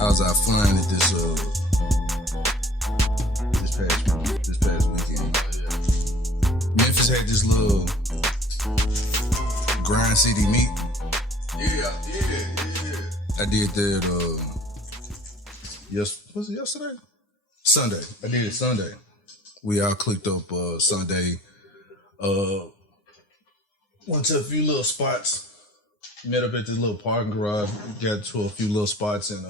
I was out flying at this past weekend. Memphis had this little Grind City meet. Yeah. I did that was it yesterday? Sunday. I did it Sunday. We all clicked up Sunday. Went to a few little spots. Met up at this little parking garage. Got to a few little spots and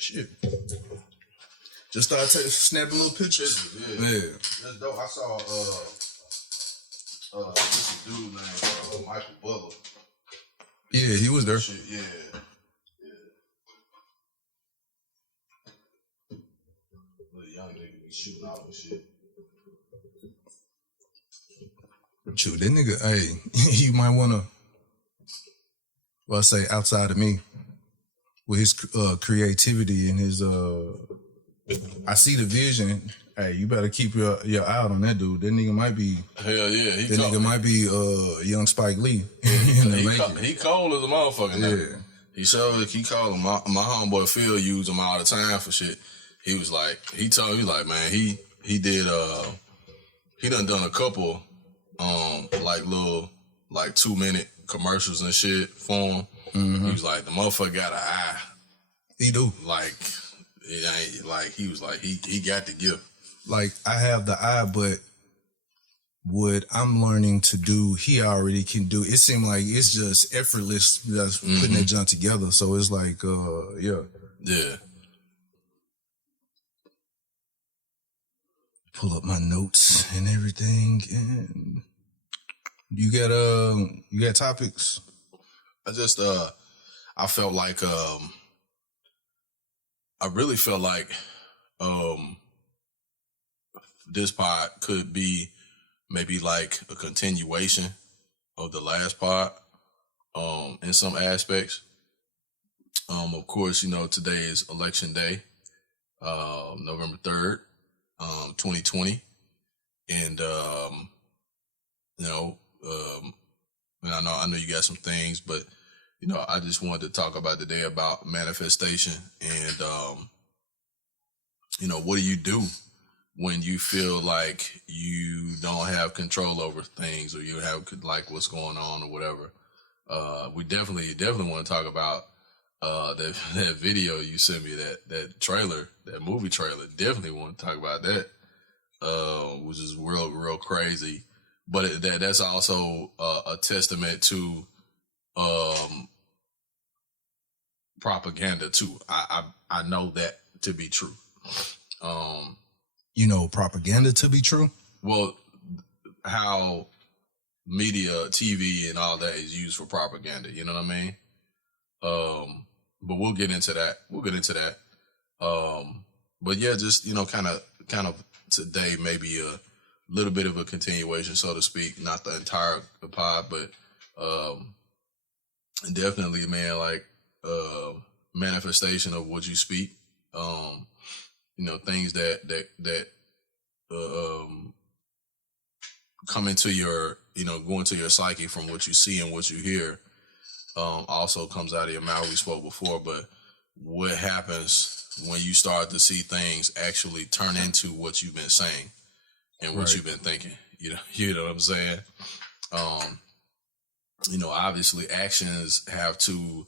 shit. Just started snapping little pictures. Yeah. That's dope. I saw this dude named Michael Butler. Yeah, he was there. Shit, yeah. Little young nigga be shooting out and shit. Shoot, that nigga, hey, you might wanna, well, I say outside of me, with his creativity and his, I see the vision. Hey, you better keep your eye out on that dude. That nigga might be, hell yeah, that nigga might be young Spike Lee. He cold as a motherfucker now. Yeah. He called him. My homeboy Phil used him all the time for shit. He was like, he like, man, he done a couple like little 2-minute commercials and shit for him. Mm-hmm. He was like, the motherfucker got an eye. He do. Like, it ain't like, he was like, he got the gift. Like, I have the eye, but what I'm learning to do, he already can do. It seemed like it's just effortless just putting that junk together. So it's like, yeah. Yeah. Pull up my notes and everything. And you got topics? I just, I felt like, I really felt like, this pod could be maybe like a continuation of the last pod, in some aspects. Of course, you know, today is election day, November 3rd, 2020. And, you know, and I know you got some things, but, you know, I just wanted to talk about today about manifestation and, you know, what do you do when you feel like you don't have control over things or you have like what's going on or whatever. We definitely want to talk about that video you sent me, that trailer, that movie trailer. Definitely want to talk about that, which is real crazy. But that's also a testament to propaganda too. I know that to be true. You know, propaganda to be true? Well, how media, TV, and all that is used for propaganda. You know what I mean? But we'll get into that. But yeah, just, you know, kind of today, maybe a little bit of a continuation, so to speak. Not the entire pod, but definitely, man, like manifestation of what you speak. You know, things that come into your, you know, go into your psyche from what you see and what you hear, also comes out of your mouth. We spoke before, but what happens when you start to see things actually turn into what you've been saying and what you've been thinking? You know what I'm saying? You know, obviously actions have to,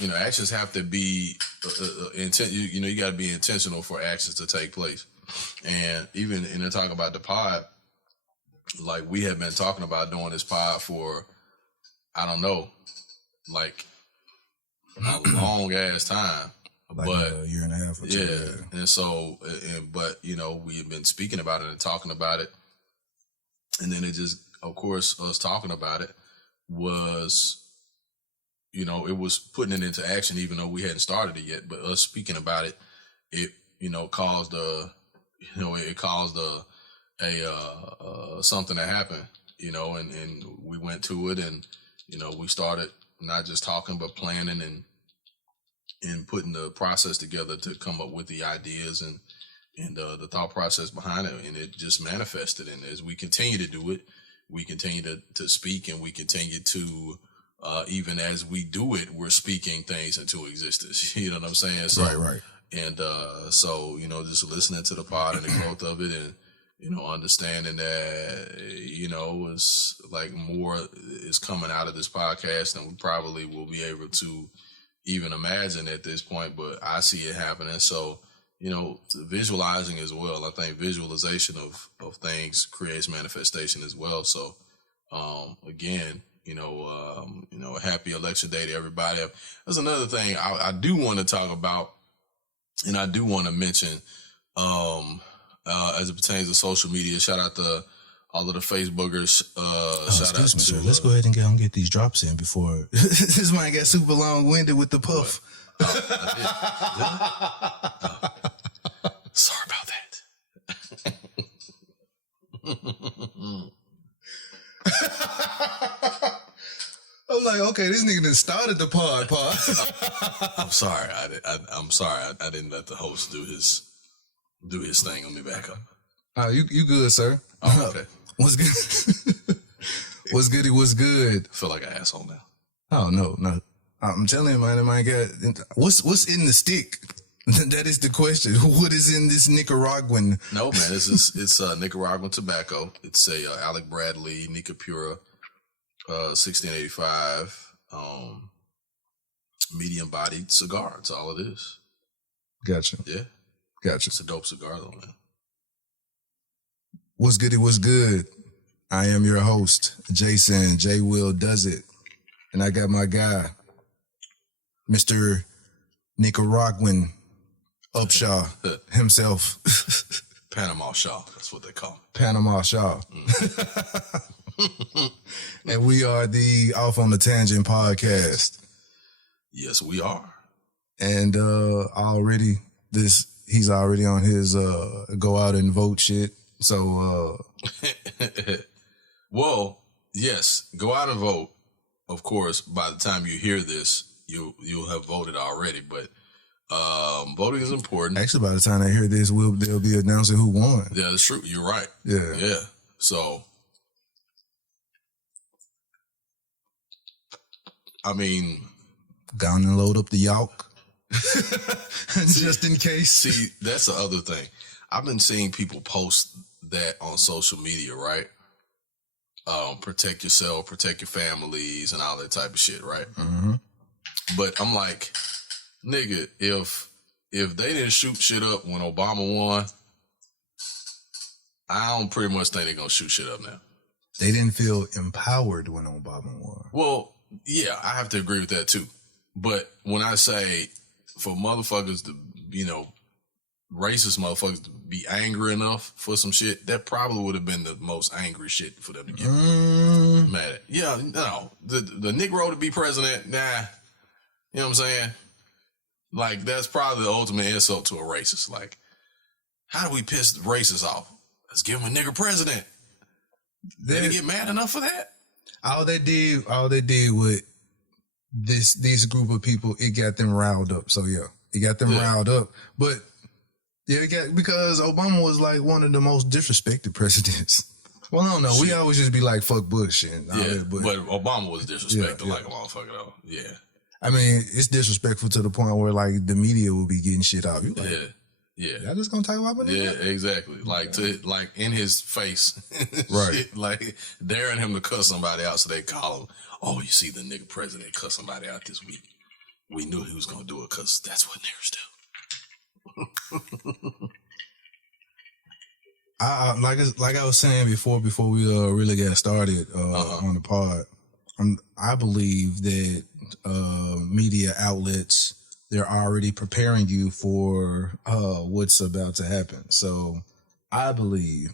you know, actions have to be you know, you got to be intentional for actions to take place. And even in the talk about the pod, like we have been talking about doing this pod for, I don't know, like a long ass time, like but a year and a half or two. Yeah. And so, but you know, we've been speaking about it and talking about it. And then it just, of course, us talking about it was, you know, it was putting it into action, even though we hadn't started it yet. But us speaking about it, it, you know, caused something to happen, you know, and we went to it, and, you know, we started not just talking, but planning and putting the process together to come up with the ideas and the thought process behind it. And it just manifested. And as we continue to do it, we continue to speak, and we continue to, even as we do it, we're speaking things into existence. You know what I'm saying? So, right. And so, you know, just listening to the pod and the growth of it, and, you know, understanding that, you know, it's like more is coming out of this podcast than we probably will be able to even imagine at this point, but I see it happening. So, you know, visualizing as well. I think visualization of things creates manifestation as well. So, again, you know, happy election day to everybody. There's another thing I do want to talk about, and I do want to mention, as it pertains to social media. Shout out to all of the Facebookers. Shout out to. Sir. Let's go ahead and get these drops in before this might get super long winded with the puff. Sorry about that. I'm like, okay, this nigga done started the pod. I'm sorry. I'm sorry. I didn't let the host do his thing on me back up. You good, sir? Oh, okay. What's good? What's good? What's good? I feel like an asshole now. Oh no. I'm telling you, man. My God, what's in the stick? That is the question. What is in this Nicaraguan? No, man. It's Nicaraguan tobacco. It's a Alec Bradley Nica Pura, 1685, medium bodied cigar. That's all it is. Gotcha. Yeah. Gotcha. It's a dope cigar though, man. What's good? What's good? I am your host, Jason. JWILLDOES. And I got my guy, Mr. Nicaraguan Upshaw himself. Panama Shaw. That's what they call me. Panama Shaw. And we are the Off on the Tangent podcast. Yes, we are. And he's already on his go out and vote shit. So well, yes, go out and vote. Of course, by the time you hear this, you'll have voted already, but voting is important. Actually, by the time I hear this, they'll be announcing who won. Yeah, that's true. You're right. Yeah. So, I mean, go on and load up the Yawk. Just in case. See, that's the other thing. I've been seeing people post that on social media, right? Protect yourself, protect your families, and all that type of shit, right? Mm-hmm. But I'm like, nigga, if they didn't shoot shit up when Obama won, I don't pretty much think they're gonna shoot shit up now. They didn't feel empowered when Obama won. Well, yeah, I have to agree with that too. But when I say for motherfuckers to, you know, racist motherfuckers to be angry enough for some shit, that probably would have been the most angry shit for them to get mad at. Yeah, no, the Negro to be president, nah. You know what I'm saying? Like, that's probably the ultimate insult to a racist. Like, how do we piss racists off? Let's give him a nigger president. They didn't get mad enough for that? All they did with this group of people, it got them riled up. So yeah, it got them riled up. But yeah, because Obama was like one of the most disrespected presidents. Well, I don't know. We always just be like, fuck Bush and all that, but Obama was disrespected like a motherfucker though. Yeah. I mean, it's disrespectful to the point where like the media will be getting shit out. Like, yeah. Y'all just gonna talk about my nigga? Yeah, exactly. Like like in his face. Right. Shit, like daring him to cuss somebody out so they call him, oh, you see the nigga president cuss somebody out this week. We knew he was gonna do it because that's what niggers do. Like I was saying before we really got started on the pod, I believe that media outlets, they're already preparing you for what's about to happen. So I believe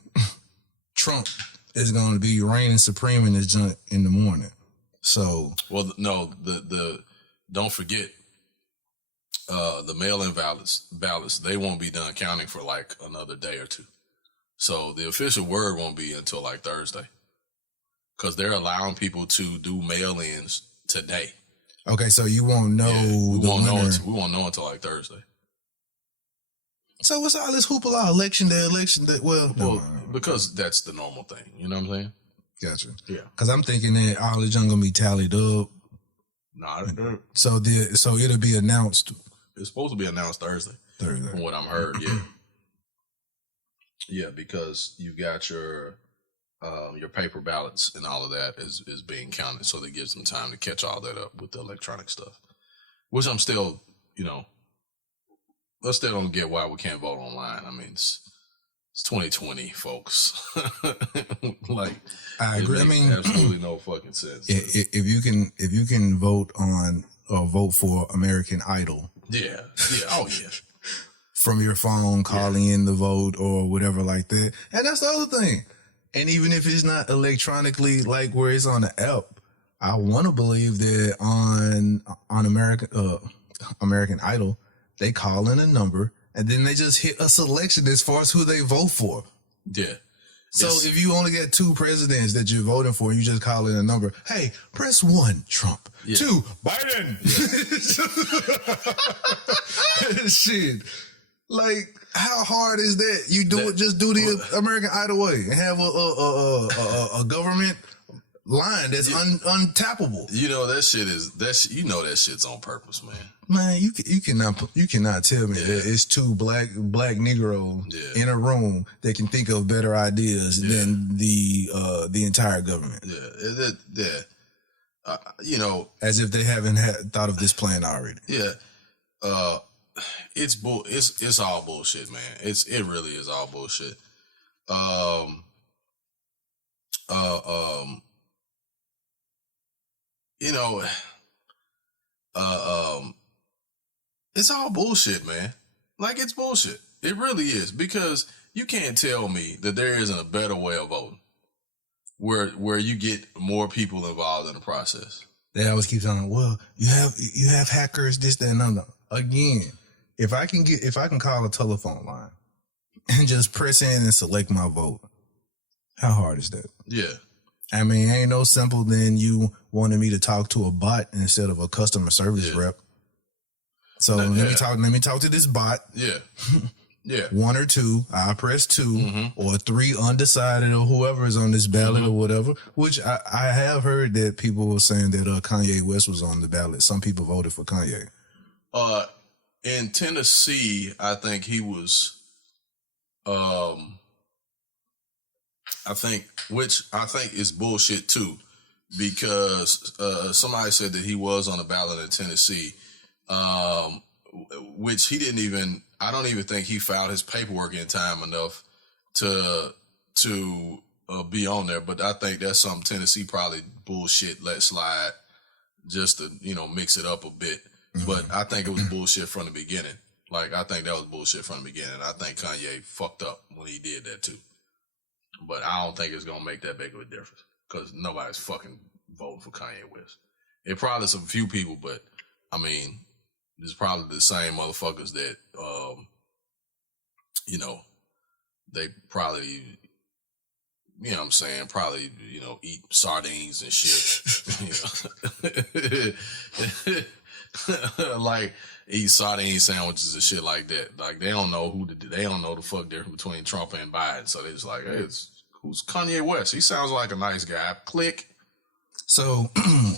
Trump is going to be reigning supreme in this joint in the morning. So well, no, the don't forget, the mail-in ballots, they won't be done counting for like another day or two. So the official word won't be until like Thursday, because they're allowing people to do mail-ins today. Okay, so you won't know we won't winner. we won't know until like Thursday. So what's all this hoopla? Election day. Well, because that's the normal thing. You know what I'm saying? Gotcha. Yeah. Because I'm thinking that all this junk gonna be tallied up. Nah, So it'll be announced. it's supposed to be announced Thursday. From what I'm heard, yeah. Yeah, because you got your paper ballots and all of that is being counted, so that gives them time to catch all that up with the electronic stuff. Which I'm still, I still don't get why we can't vote online. I mean, it's 2020, folks. Like, I agree. I mean, absolutely no fucking sense. If you can vote on or vote for American Idol, oh yeah, from your phone, calling in the vote or whatever like that, and that's the other thing. And even if it's not electronically, like where it's on the app, I want to believe that on American Idol, they call in a number and then they just hit a selection as far as who they vote for. Yeah. So if you only got 2 presidents that you're voting for, you just call in a number. Hey, press 1, Trump. Yeah. 2, Biden. Yeah. Shit. Like, how hard is that? You do it. Just do the American Idol way and have a government line that's untappable. That shit is that shit's on purpose, man. Man, you cannot tell me that it's 2 black Negroes in a room that can think of better ideas than the entire government. As if they haven't thought of this plan already. Yeah. It's all bullshit, man. It really is all bullshit. It's all bullshit, man. Like, it's bullshit. It really is, because you can't tell me that there isn't a better way of voting where you get more people involved in the process. They always keep saying, well, you have hackers, this, that, and another. Again, if I can call a telephone line and just press in and select my vote, how hard is that? Yeah. I mean, ain't no simple than you wanting me to talk to a bot instead of a customer service rep. So let me talk to this bot. Yeah. Yeah. 1 or 2, I press 2 or 3 undecided or whoever is on this ballot or whatever, which I have heard that people were saying that Kanye West was on the ballot. Some people voted for Kanye. In Tennessee, I think he was, which I think is bullshit too, because somebody said that he was on the ballot in Tennessee, which he didn't even, I don't even think he filed his paperwork in time enough to be on there. But I think that's something Tennessee probably bullshit let slide just to, mix it up a bit. But I think it was bullshit from the beginning. Like, I think that was bullshit from the beginning. I think Kanye fucked up when he did that too. But I don't think it's going to make that big of a difference, because nobody's fucking voting for Kanye West. It probably some few people, but I mean, it's probably the same motherfuckers that, they probably, probably, eat sardines and shit. Like, eat sardine sandwiches and shit like that. Like, they don't know the fuck difference between Trump and Biden. So they're just like, hey, who's Kanye West? He sounds like a nice guy. Click. So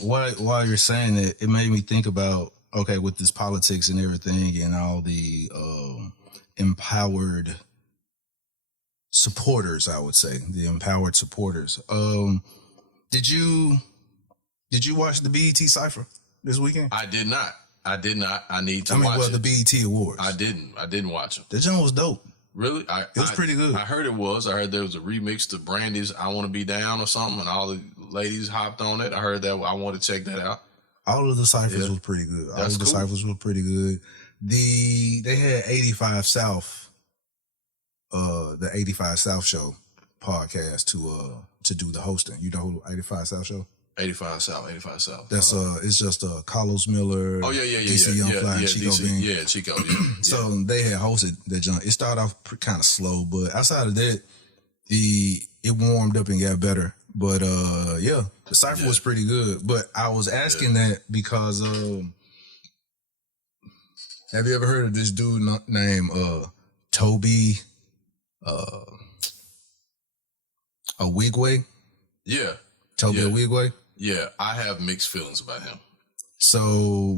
while you're saying it, it made me think about, okay, with this politics and everything and all the empowered supporters, I would say, the empowered supporters. Did you watch the BET Cypher this weekend? I did not. I need to watch it. The BET Awards. I didn't watch them. The joint was dope. Really? It was pretty good. I heard it was. I heard there was a remix to Brandy's I Want to Be Down or something, and all the ladies hopped on it. I heard that. I want to check that out. All of the ciphers was pretty good. All of the ciphers were pretty good. They had 85 South, the 85 South Show podcast to do the hosting. You know who 85 South Show? 85 South, 85 South. That's it's just Carlos Miller. Oh yeah, DC Young Fly, and Chico DC, Bean. yeah, Chico. Yeah, So they had hosted that junk. It started off kind of slow, but outside of that, it warmed up and got better. But yeah, the cipher was pretty good. But I was asking that because have you ever heard of this dude named Toby Awigwe? Yeah. Toby Awigwe? Yeah, I have mixed feelings about him. So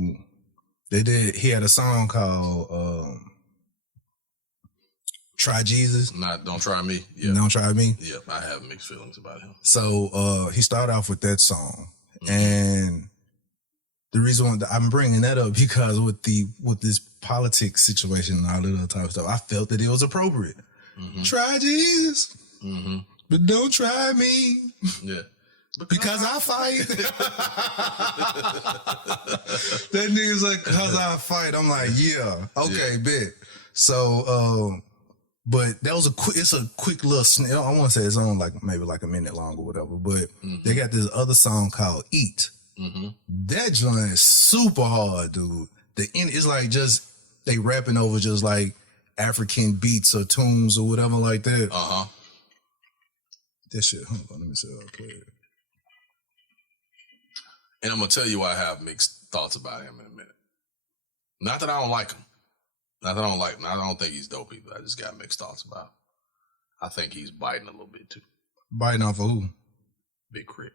he had a song called Try Jesus. Don't Try Me. Yeah. Don't Try Me. Yeah, I have mixed feelings about him. So he started off with that song. And the reason why I'm bringing that up because with this politics situation and all that other type of stuff, I felt that it was appropriate. Try Jesus, but don't try me. Yeah. Because I fight. That nigga's like, because I fight. I'm like, yeah, okay, bet. So, but that was it's a quick little snip. I want to say it's on maybe a minute long or whatever, but they got this other song called Eat. That joint is super hard, dude. The end is like just, they rapping over just like African beats or tunes or whatever like that. That shit, hold on, let me see how I play it. And I'm going to tell you why I have mixed thoughts about him in a minute. Not that I don't like him. Not that I don't like him. I don't think he's dope either. I just got mixed thoughts about him. I think he's biting a little bit too. Biting off of who? Big Crit.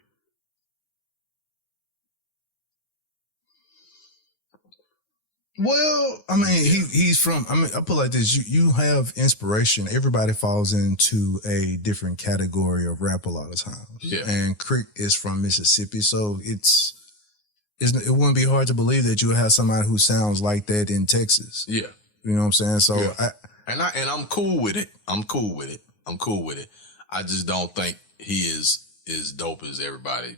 Well, I mean, he's from, I put it like this, you have inspiration. Everybody falls into a different category of rap a lot of times. Yeah. And Creek is from Mississippi, so it wouldn't be hard to believe that you would have somebody who sounds like that in Texas. Yeah. You know what I'm saying? So I'm cool with it. I'm cool with it. I just don't think he is as dope as everybody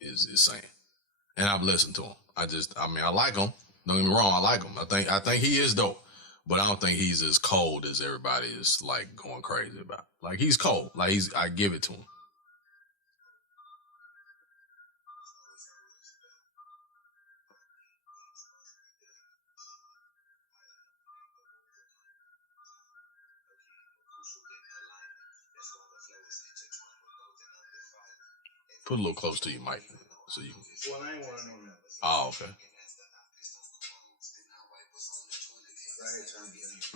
is saying. And I've listened to him. I like him. Don't get me wrong, I like him. I think he is dope, but I don't think he's as cold as everybody is like going crazy about. Like he's cold. Like I give it to him. Put a little close to your mic so you can. Well, I ain't want to know that. Oh, okay.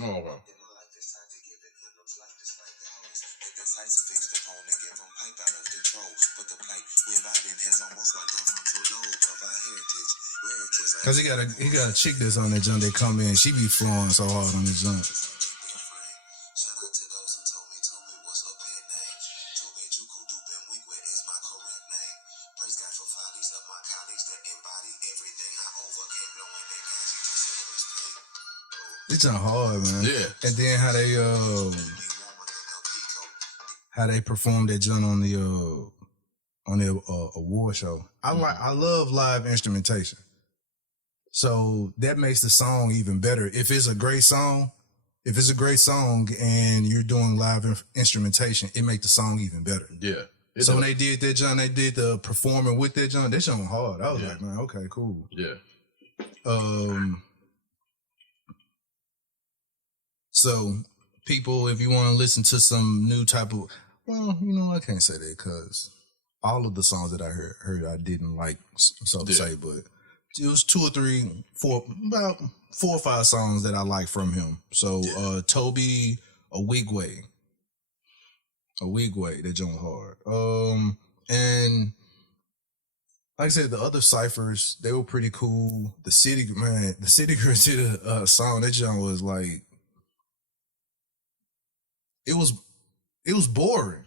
Oh, okay. Cause he got a chick that's on that jump that come in. She be flowing so hard on the jump. It's not hard, man. Yeah. And then how they performed that joint on the award show. I love live instrumentation. So that makes the song even better. If it's a great song and you're doing live instrumentation, it makes the song even better. Yeah. So when they did that joint, they did the performing with that joint. That joint hard. I was like, man, okay, cool. Yeah. So people, if you want to listen to some new type of, well, I can't say that because all of the songs that I heard I didn't like, so to say, but it was about 4 or 5 songs that I like from him. So Toby Awigwe, that joint hard. And like I said, the other ciphers, they were pretty cool. The City Girls did a song. That joint was like, it was boring.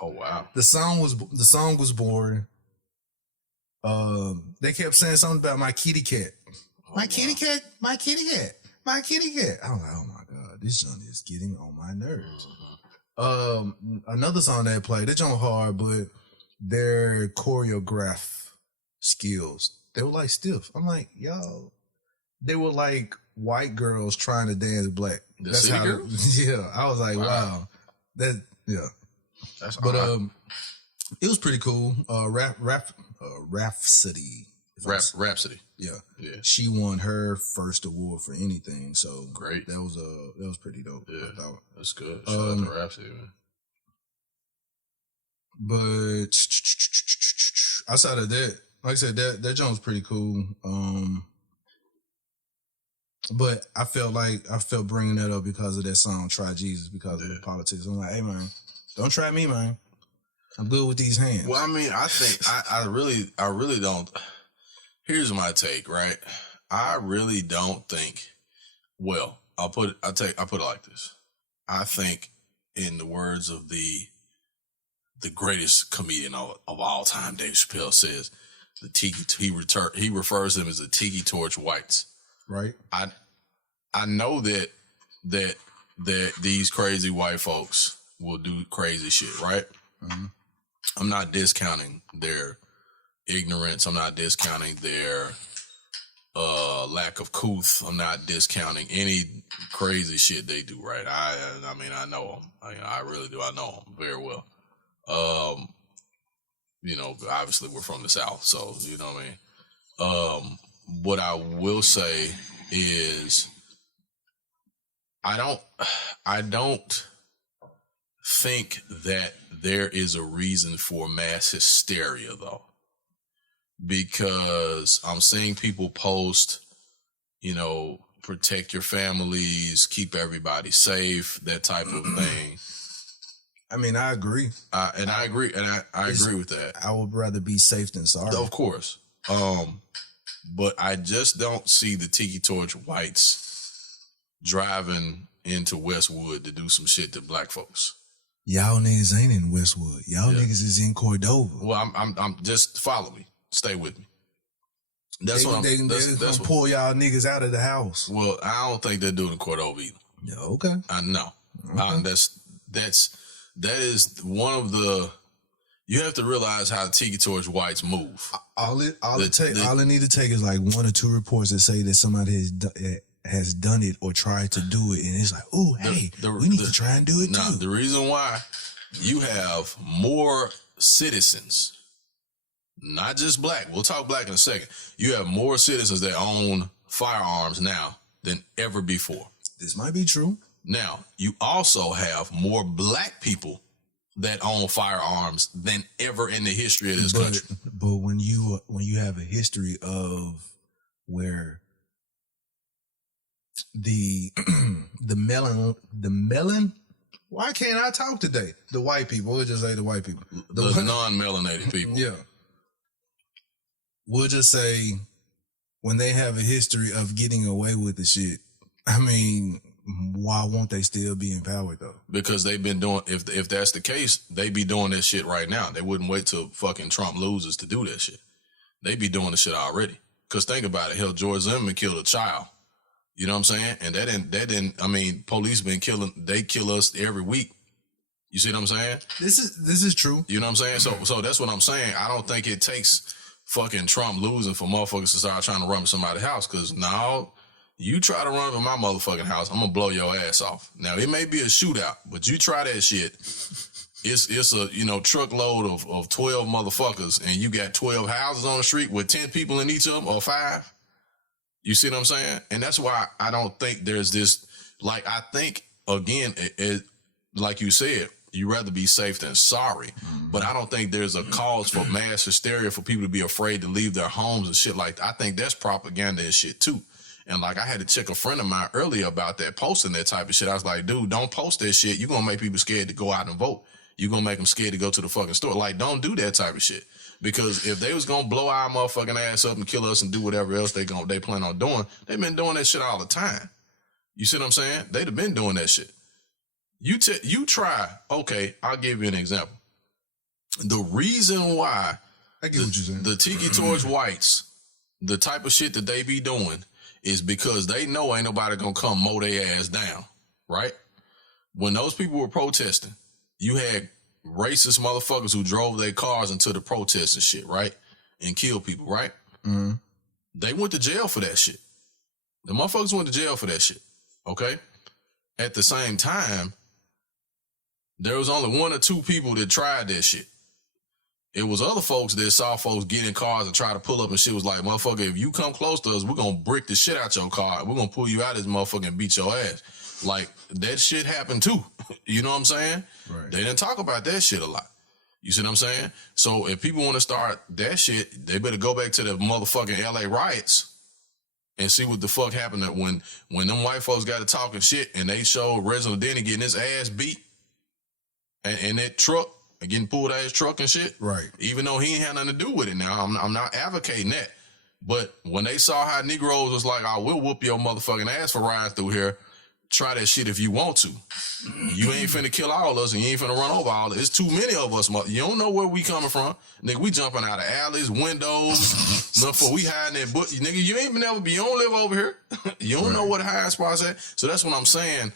Oh wow. The song was boring. They kept saying something about my kitty cat. My kitty cat. I was like, oh my God, this joint is getting on my nerves. Another song that played, they joint hard, but their choreograph skills, they were like stiff. I'm like, yo, they were like white girls trying to dance black. That's how girls? Yeah. I was like, wow. That, yeah. That's but It was pretty cool. Rhapsody. Rhapsody. Yeah. Yeah. She won her first award for anything. So Great. That was pretty dope. Yeah. I thought. That's good. Shout out to Rhapsody, man. But outside of that, like I said, that joint was pretty cool. But I felt bringing that up because of that song "Try Jesus" because of the politics. I'm like, hey man, don't try me, man. I'm good with these hands. Well, I mean, I think I really don't. Here's my take, right? I really don't think. Well, I put it like this. I think, in the words of the greatest comedian of all time, Dave Chappelle, says the he refers to them as the tiki torch whites. Right. I know that these crazy white folks will do crazy shit, right? Mm-hmm. I'm not discounting their ignorance. I'm not discounting their lack of couth. I'm not discounting any crazy shit they do, right? I mean, I know them. I really do. I know them very well. You know, obviously we're from the South, so you know what I mean. What I will say is, I don't think that there is a reason for mass hysteria, though, because I'm seeing people post, you know, protect your families, keep everybody safe, that type of thing. I mean, I agree. I agree with that. I would rather be safe than sorry. Of course. But I just don't see the Tiki Torch whites driving into Westwood to do some shit to black folks. Y'all niggas ain't in Westwood. Y'all niggas is in Cordova. Well, I'm just follow me. Stay with me. That's what I'm. That's gonna pull y'all niggas out of the house. Well, I don't think they're doing Cordova either. Yeah, okay. I know. Okay. That is one of the. You have to realize how Tiki Torch whites move. All it need to take is like one or two reports that say that somebody has done it or tried to do it, and it's like, oh, hey, we need to try and do it too. The reason why you have more citizens, not just black. We'll talk black in a second. You have more citizens that own firearms now than ever before. This might be true. Now, you also have more black people that own firearms than ever in the history of this country. But when you have a history of where the melon, why can't I talk today? The white people, we'll just say the white people. The non-melanated people. Yeah. We'll just say when they have a history of getting away with the shit, I mean, why won't they still be in power though? Because they've been doing, if that's the case, they be doing this shit right now. They wouldn't wait till fucking Trump loses to do that shit. They be doing the shit already. Cause think about it, hell, George Zimmerman killed a child. You know what I'm saying? And that didn't, I mean, police been they kill us every week. You see what I'm saying? This is true. You know what I'm saying? So that's what I'm saying. I don't think it takes fucking Trump losing for motherfuckers to start trying to run somebody's house. Cause now, you try to run in my motherfucking house, I'm gonna blow your ass off. Now it may be a shootout, but you try that shit. It's a truckload of 12 motherfuckers, and you got 12 houses on the street with 10 people in each of them or 5. You see what I'm saying? And that's why I don't think there's this. Like I think again, like you said, you rather be safe than sorry. But I don't think there's a cause for mass hysteria for people to be afraid to leave their homes and shit like that. I think that's propaganda and shit too. And like I had to check a friend of mine earlier about that, posting that type of shit. I was like, dude, don't post that shit. You're going to make people scared to go out and vote. You're going to make them scared to go to the fucking store. Like, don't do that type of shit. Because if they was going to blow our motherfucking ass up and kill us and do whatever else they plan on doing, they've been doing that shit all the time. You see what I'm saying? They'd have been doing that shit. You try. Okay, I'll give you an example. The reason why I get what you're saying. The Tiki Torch whites, the type of shit that they be doing, is because they know ain't nobody gonna come mow their ass down, right? When those people were protesting, you had racist motherfuckers who drove their cars into the protests and shit, right? And killed people, right? Mm-hmm. They went to jail for that shit. The motherfuckers went to jail for that shit, okay? At the same time, there was only 1 or 2 people that tried that shit. It was other folks that saw folks get in cars and try to pull up and shit was like, motherfucker, if you come close to us, we're going to brick the shit out your car. We're going to pull you out of this motherfucker and beat your ass. Like, that shit happened too. You know what I'm saying? Right. They didn't talk about that shit a lot. You see what I'm saying? So if people want to start that shit, they better go back to the motherfucking LA riots and see what the fuck happened when them white folks got to talking shit and they showed Reginald Denny getting his ass beat and that truck. Getting pulled out of his truck and shit. Right. Even though he ain't had nothing to do with it now. I'm not advocating that. But when they saw how Negroes was like, I will whoop your motherfucking ass for riding through here, try that shit if you want to. You ain't finna kill all of us and you ain't finna run over all of us. It's too many of us. You don't know where we coming from. Nigga, we jumping out of alleys, windows. Motherfucker, we hiding that bush. Nigga, you ain't been ever, you don't live over here. You don't know where the hiding spots at. So that's what I'm saying.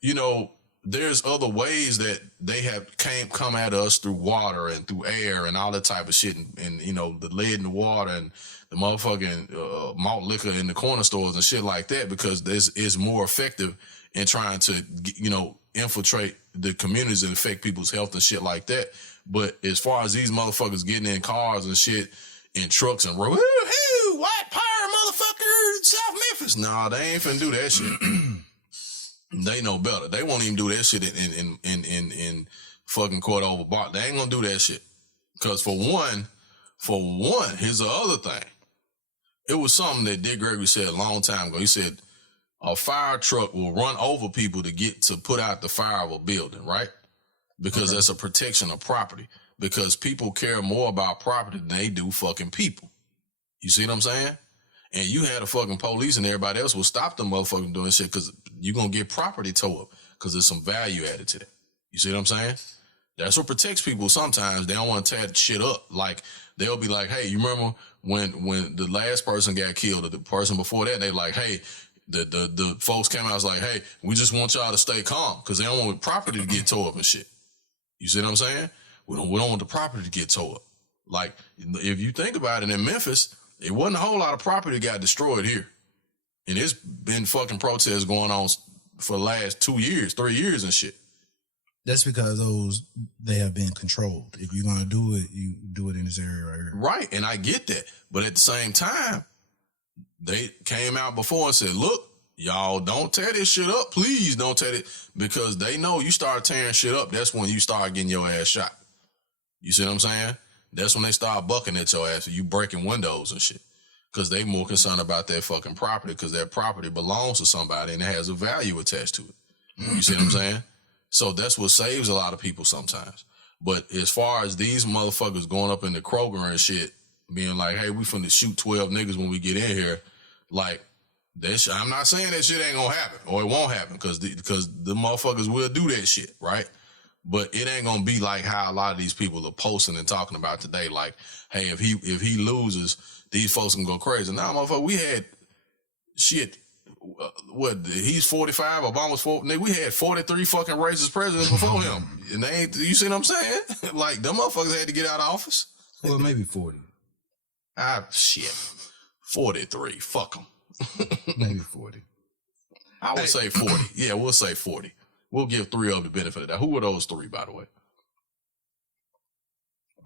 You know, there's other ways that they have come at us through water and through air and all that type of shit. And you know, the lead in the water and the motherfucking malt liquor in the corner stores and shit like that, because this is more effective in trying to, you know, infiltrate the communities and affect people's health and shit like that. But as far as these motherfuckers getting in cars and shit, in trucks and road, white power motherfucker, South Memphis. Nah, they ain't finna do that shit. They know better. They won't even do that shit in fucking court over bar. They ain't gonna do that shit. Cause for one, here's the other thing. It was something that Dick Gregory said a long time ago. He said a fire truck will run over people to put out the fire of a building, right? Because that's a protection of property. Because people care more about property than they do fucking people. You see what I'm saying? And you had a fucking police and everybody else will stop them motherfucking doing shit because you're going to get property towed up because there's some value added to that. You see what I'm saying? That's what protects people sometimes. They don't want to tear shit up. Like, they'll be like, hey, you remember when the last person got killed or the person before that, they like, hey, the folks came out and was like, hey, we just want y'all to stay calm because they don't want property to get towed up and shit. You see what I'm saying? We don't want the property to get towed up. Like, if you think about it, in Memphis, it wasn't a whole lot of property that got destroyed here. And it's been fucking protests going on for the last 2 years, 3 years and shit. That's because they have been controlled. If you're going to do it, you do it in this area right here. Right, and I get that. But at the same time, they came out before and said, look, y'all don't tear this shit up. Please don't tear it. Because they know you start tearing shit up, that's when you start getting your ass shot. You see what I'm saying? That's when they start bucking at your ass. You breaking windows and shit. Because they more concerned about their fucking property because their property belongs to somebody and it has a value attached to it. You see what I'm saying? So that's what saves a lot of people sometimes. But as far as these motherfuckers going up in the Kroger and shit, being like, hey, we finna shoot 12 niggas when we get in here, like, I'm not saying that shit ain't gonna happen or it won't happen because the motherfuckers will do that shit, right? But it ain't gonna be like how a lot of these people are posting and talking about today. Like, hey, if he loses, these folks can go crazy. Nah, motherfucker, we had shit. He's 45, Obama's 40. Nigga, we had 43 fucking racist presidents before him. And they ain't, you see what I'm saying? Like, them motherfuckers had to get out of office. Well, maybe 40. Shit. 43. Fuck them. Maybe 40. I would say 40. Yeah, we'll say 40. We'll give 3 of them the benefit of that. Who were those 3, by the way?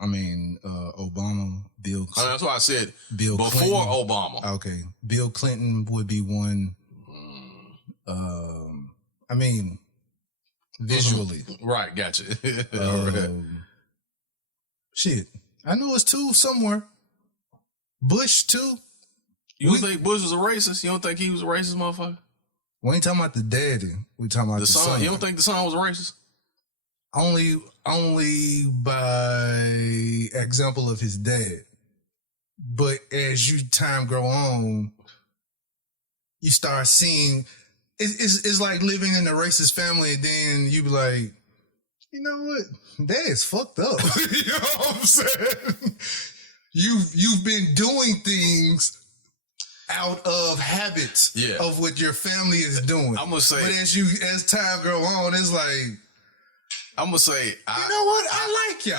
I mean, Obama, Bill Clinton. That's why I said Bill before Clinton. Obama. Okay. Bill Clinton would be one. I mean, visually. Right, gotcha. Shit. I know it's 2 somewhere. Bush, 2. You don't think Bush was a racist? You don't think he was a racist motherfucker? We ain't talking about the daddy. We talking about the son. You don't think the son was a racist? Only by example of his dad. But as time grow on, you start seeing it's like living in a racist family, and then you be like, you know what? That is fucked up. You know what I'm saying? You've been doing things out of habits of what your family is doing. I'm gonna say, but as time grow on, it's like, I'm gonna say, you know what? I like y'all.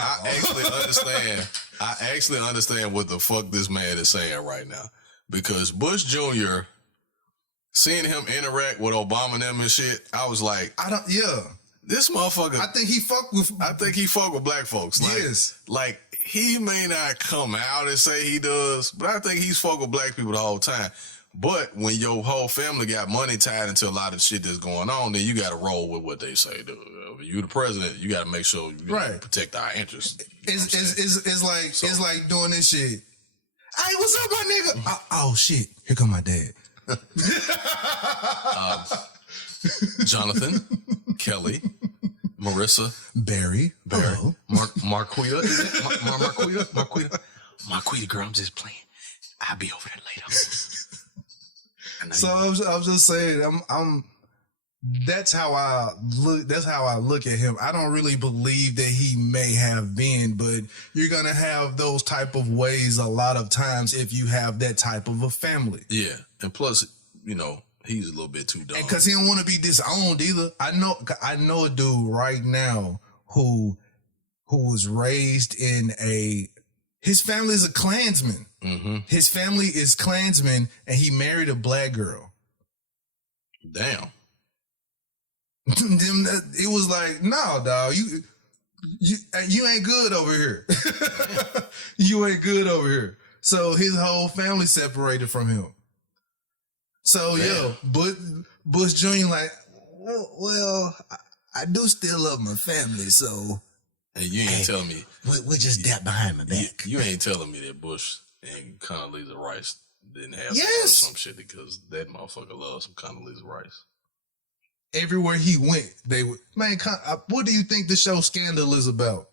I actually understand what the fuck this man is saying right now, because Bush Jr. seeing him interact with Obama and them and shit, I was like, this motherfucker. I think he fuck with black folks. Like, yes. Like, he may not come out and say he does, but I think he's fuck with black people the whole time. But when your whole family got money tied into a lot of shit that's going on, then you got to roll with what they say. You the president, you got to make sure you protect our interests. It's like doing this shit. Hey, what's up, my nigga? Oh shit, here come my dad. Jonathan, Kelly, Marissa, Barry, Marquita, Marquita, girl, I'm just playing. I'll be over there later. So I was just saying, that's how I look. That's how I look at him. I don't really believe that he may have been, but you're gonna have those type of ways a lot of times if you have that type of a family. Yeah, and plus, he's a little bit too dumb. Because he don't want to be disowned either. I know a dude right now who was raised in his family is a Klansman. Mm-hmm. His family is Klansman, and he married a black girl. Damn. It was like, no, dog, you ain't good over here. You ain't good over here. So his whole family separated from him. So but Bush Jr. like, well, I do still love my family, so. And you ain't telling me. We'll just dap behind my back. You ain't telling me that Bush and Condoleezza Rice didn't have some shit, because that motherfucker loves some Condoleezza Rice. Everywhere he went, they would, man, what do you think the show Scandal is about?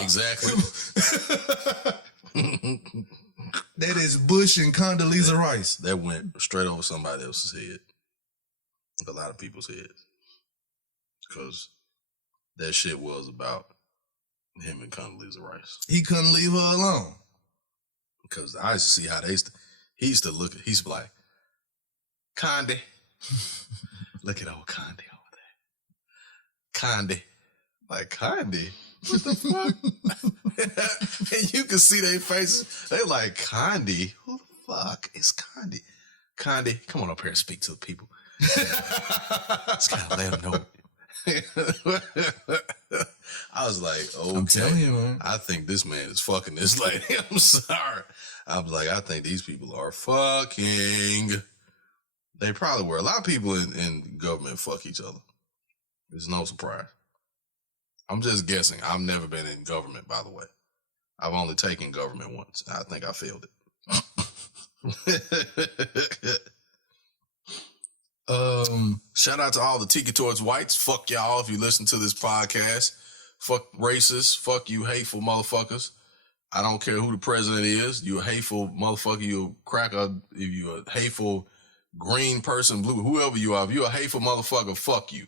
Exactly. That is Bush and Condoleezza Rice. That went straight over somebody else's head. A lot of people's heads. Because that shit was about him and Condoleezza Rice. He couldn't leave her alone. Because I used to see how he used to look, he's like, Condi. Look at old Condi over there. Condi. Like, Condi? What the fuck? And you can see their faces. They like, Condi? Who the fuck is Condi? Condi, come on up here and speak to the people. Just gotta let them know. I was like, okay. I'm telling you, man. I think this man is fucking this lady. I'm sorry. I was like, I think these people are fucking. They probably were. A lot of people in government fuck each other. It's no surprise. I'm just guessing. I've never been in government, by the way. I've only taken government once. I think I failed it. Shout out to all the Tiki Towards Whites. Fuck y'all if you listen to this podcast. Fuck racists. Fuck you hateful motherfuckers. I don't care who the president is. You a hateful motherfucker. You a cracker. If you a hateful green person, blue, whoever you are. If you a hateful motherfucker, fuck you.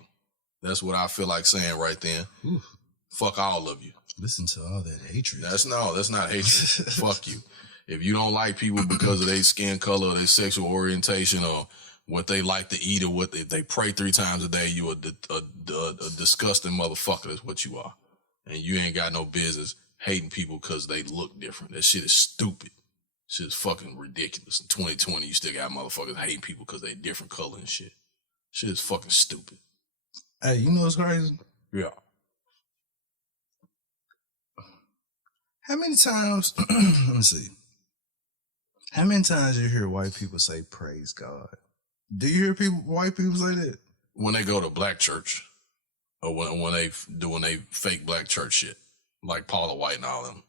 That's what I feel like saying right then. Ooh. Fuck all of you. Listen to all that hatred. That's not hatred. Fuck you. If you don't like people because of their skin color or their sexual orientation or what they like to eat or what they pray 3 times a day, you a disgusting motherfucker. That's what you are. And you ain't got no business hating people because they look different. That shit is stupid. Shit is fucking ridiculous. In 2020, you still got motherfuckers hating people because they different color and shit. Shit is fucking stupid. Hey, you know what's crazy? Yeah. How many times, let me see. How many times you hear white people say, praise God? Do you hear white people say that? When they go to black church or when they doing they fake black church shit, like Paula White and all them,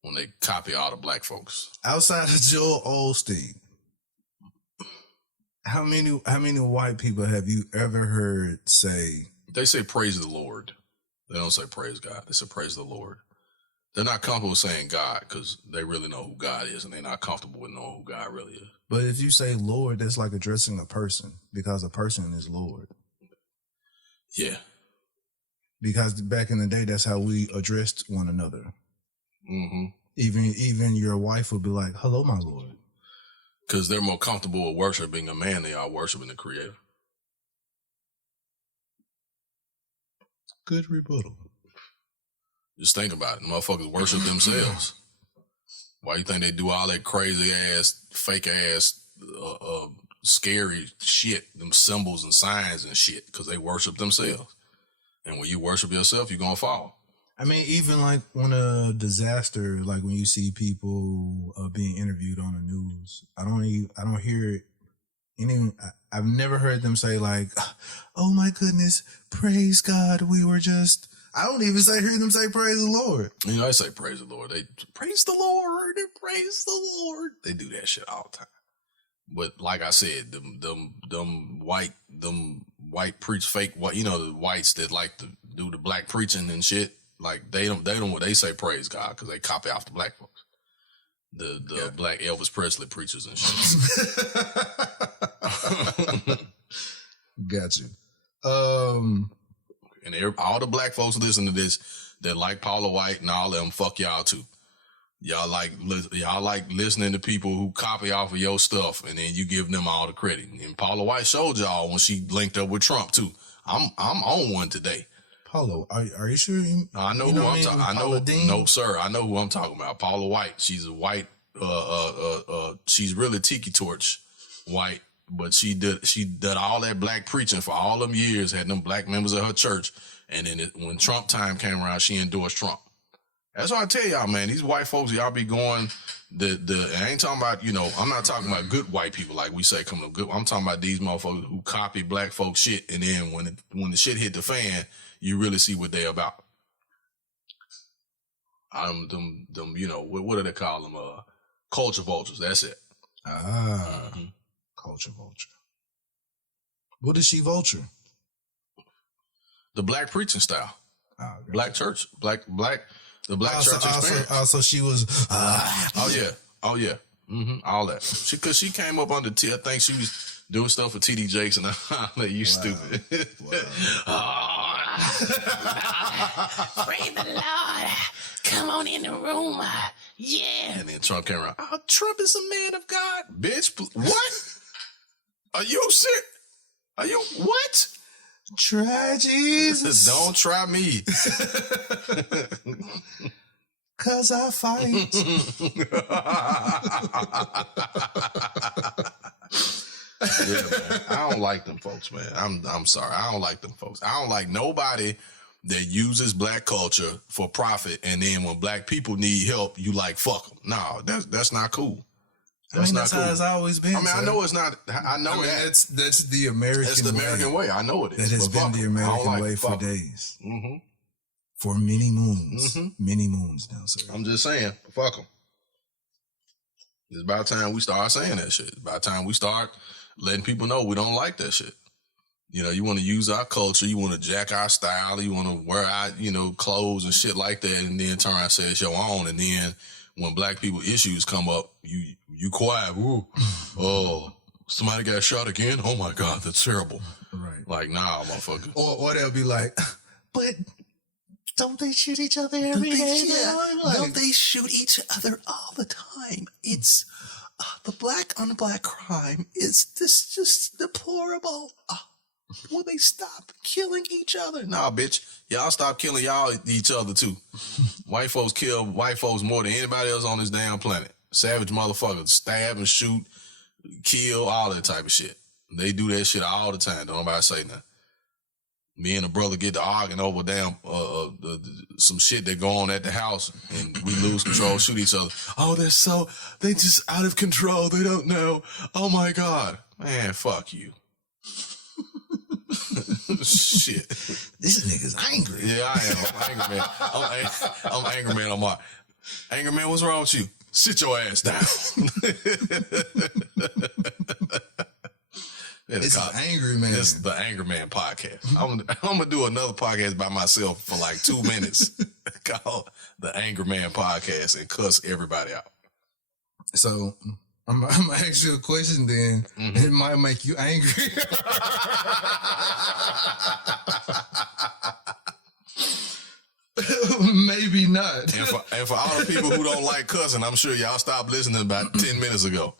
when they copy all the black folks. Outside of Joel Osteen, how many white people have you ever heard say? They say praise the Lord. They don't say praise God. They say praise the Lord. They're not comfortable saying God because they really know who God is, and they're not comfortable with knowing who God really is. But if you say Lord, that's like addressing a person because a person is Lord. Yeah. Because back in the day, that's how we addressed one another. Mm-hmm. Even your wife would be like, hello, my Lord. Because they're more comfortable with worshiping a man than they are worshiping the Creator. Good rebuttal. Just think about it. Motherfuckers worship themselves. Why you think they do all that crazy ass, fake ass, scary shit, them symbols and signs and shit? Because they worship themselves. And when you worship yourself, you're going to fall. I mean, even like when a disaster, like when you see people being interviewed on the news, I don't hear it. I've never heard them say like, "Oh my goodness, praise God, we were just." I don't even hear them say praise the Lord. You know, I say praise the Lord. They praise the Lord and praise the Lord. They do that shit all the time. But like I said, them white preach fake white, you know, the whites that like to do the black preaching and shit. Like they don't they say praise God because they copy off the black folks. The black Elvis Presley preachers and shit. Got you. And all the black folks listen to this that like Paula White and all of them, fuck y'all too. Y'all like listening to people who copy off of your stuff, and then you give them all the credit. And Paula White showed y'all when she linked up with Trump too. I'm on one today. Paula, are you sure? I know who I'm talking. I know. No, sir. I know who I'm talking about. Paula White. She's a white. She's really Tiki Torch white, but she did all that black preaching for all them years. Had them black members of her church, and then when Trump time came around, she endorsed Trump. That's why I tell y'all, man. These white folks, y'all be going. I ain't talking about, you know. I'm not talking about good white people like we say come to good. I'm talking about these motherfuckers who copy black folks shit, and then when the shit hit the fan, you really see what they about. Them, you know, what do they call them? Culture vultures. That's it. Culture vulture. What is she vulture? The black preaching style. Okay. Black church. The black church experience. Also, she was. Oh yeah. All that. Because she came up under I think she was doing stuff for TD Jakes and like you stupid. Praise the Lord. Come on in the room. Yeah. And then Trump came around. Oh, Trump is a man of God. Bitch, what? Are you sick? Are you what? Try Jesus. Don't try me. Cause I fight. Yeah, man. I don't like them folks, man. I'm sorry. I don't like them folks. I don't like nobody that uses black culture for profit, and then when black people need help, you like fuck them. No, that's not cool. That's how it's always been. I mean, I know it's not. I know that's the American. That's the American way. I know it is. That has been the American way for days. For many moons. Many moons now, sir. I'm just saying, fuck them. It's about time we start saying that shit. It's about time we start letting people know we don't like that shit. You know, you want to use our culture, you want to jack our style, you want to wear our, you know, clothes and shit like that, and then turn around and say it's your own, and then when black people issues come up, you quiet. Ooh, oh, somebody got shot again? Oh my God, that's terrible. Right. Like, nah, motherfucker. Or they'll be like, but don't they shoot each other every day? Don't they shoot each other all the time? It's the black on black crime is this just deplorable. Will they stop killing each other? Nah, bitch. Y'all stop killing each other too. White folks kill white folks more than anybody else on this damn planet. Savage motherfuckers stab and shoot, kill, all that type of shit. They do that shit all the time. Don't nobody say nothing. Me and a brother get to arguing over damn some shit that go on at the house, and we lose control, shoot each other. Oh, they just out of control. They don't know. Oh my God, man, fuck you. Shit. This nigga's angry. Yeah, I am. I'm angry man. I'm angry man on my angry man. What's wrong with you? Sit your ass down. It's Angry Man. It's the Angry Man podcast. I'm gonna do another podcast by myself for like 2 minutes called the Angry Man podcast and cuss everybody out. So I'm gonna ask you a question then. It might make you angry. Maybe not. And for all the people who don't like cussing, I'm sure y'all stopped listening about 10 minutes ago.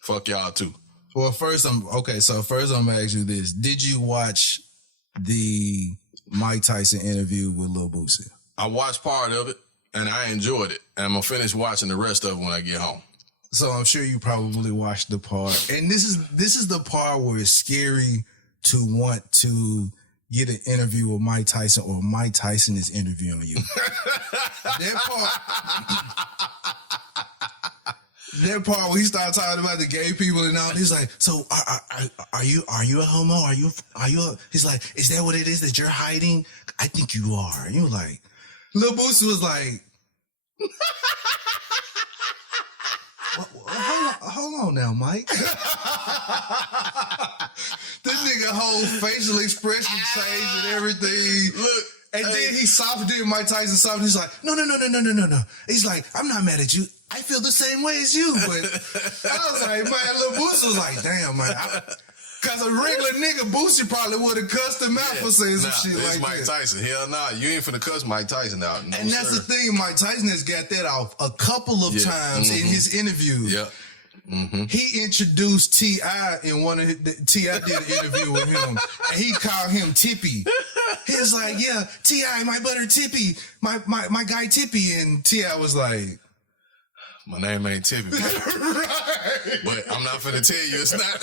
Fuck y'all too. Well, first I'm gonna ask you this. Did you watch the Mike Tyson interview with Lil Boosie? I watched part of it and I enjoyed it. And I'm gonna finish watching the rest of it when I get home. So I'm sure you probably watched the part. And this is the part where it's scary to want to get an interview with Mike Tyson or Mike Tyson is interviewing you. That part where he started talking about the gay people and all, he's like, so are you a homo? Are you he's like, is that what it is that you're hiding? I think you are. And you were like, Lil Boosie was like, hold on now, Mike. This nigga whole facial expression changed and everything. Look, and then he softened it. Mike Tyson softened. He's like, no. He's like, I'm not mad at you. I feel the same way as you. But I was like, man, Lil Boosie was like, damn, man. Because a regular nigga, Boosie probably would have cussed him out for saying some shit like that. Mike Tyson. Hell nah. You ain't finna cuss Mike Tyson out. No, and that's the thing. Mike Tyson has got that off a couple of times in his interviews. Yeah. Mm-hmm. He introduced T.I. in one of his, T.I. did an interview with him, and he called him Tippy. He was like, yeah, T.I., my butter Tippy, my guy Tippy, and T.I. was like, my name ain't Tippy. right. But I'm not finna tell you it's not.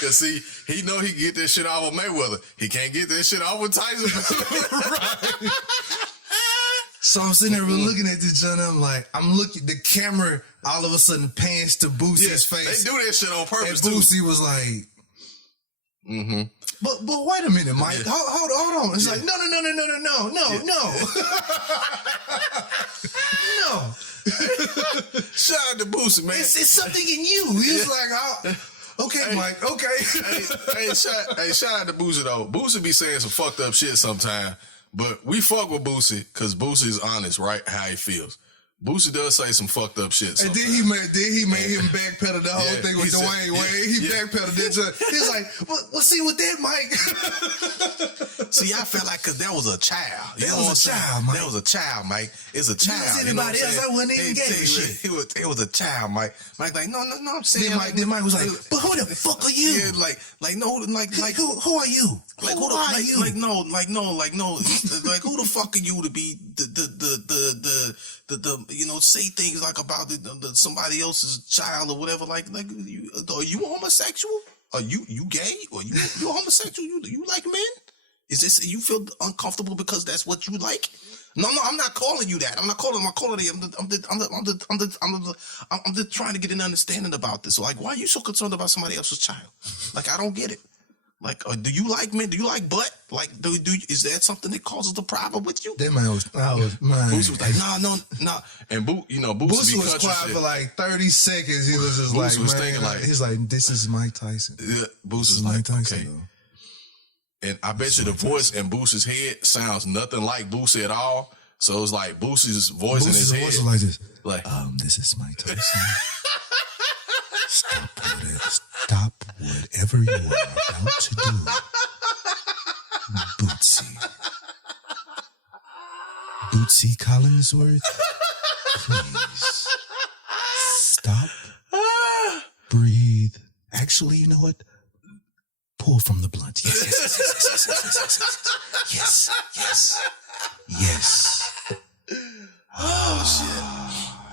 Cause see, he know he can get this shit off of Mayweather. He can't get that shit off of Tyson. Right. So I'm sitting there looking at this joint. I'm like, the camera all of a sudden pans to Boosie's face. They do that shit on purpose and too. Boosie was like, But wait a minute, Mike. Hold on. It's like, no. No. Shout out to Boosie, man. It's something in you. He's like, okay, Mike, okay. Shout out to Boosie, though. Boosie be saying some fucked up shit sometimes, but we fuck with Boosie because Boosie is honest, right? How he feels. Boosie does say some fucked up shit sometimes. And then he made him backpedal the whole thing with Dwayne Wade. He backpedaled that. He's like, well, see with that, Mike. See, I felt like, because that was a child. That was a child, Mike. That was a child, Mike. It's a child. If it was anybody else, I wouldn't even get this shit. It was a child, Mike. Mike, like, no, I'm saying. Then Mike was like, but who the fuck are you? Yeah, like who are you? Like, who are you? Like, no. Like, who the fuck are you to be the say things like about somebody else's child or whatever? Like, are you homosexual? Are you gay? Or you homosexual? You like men? Is this, you feel uncomfortable because that's what you like? No, I'm not calling you that. I'm calling you. I'm just trying to get an understanding about this. So, like, why are you so concerned about somebody else's child? Like, I don't get it. Like, do you like men? Do you like butt? Like, is that something that causes the problem with you? That man was Boosie was like, no. And Boosie was quiet for like 30 seconds. He was just Boosie was thinking like, he's like, this is Mike Tyson. Yeah, Boosie's Mike like, Tyson, okay. though. And I bet you the voice in Boosie's head sounds nothing like Boosie at all. So it's like Boosie's voice in his head. Voice like this. Like, this is Mike Tyson. Stop whatever you are about to do. Bootsy Collinsworth, please stop. Breathe. Actually, you know what? Pull from the blunt. Yes. oh shit.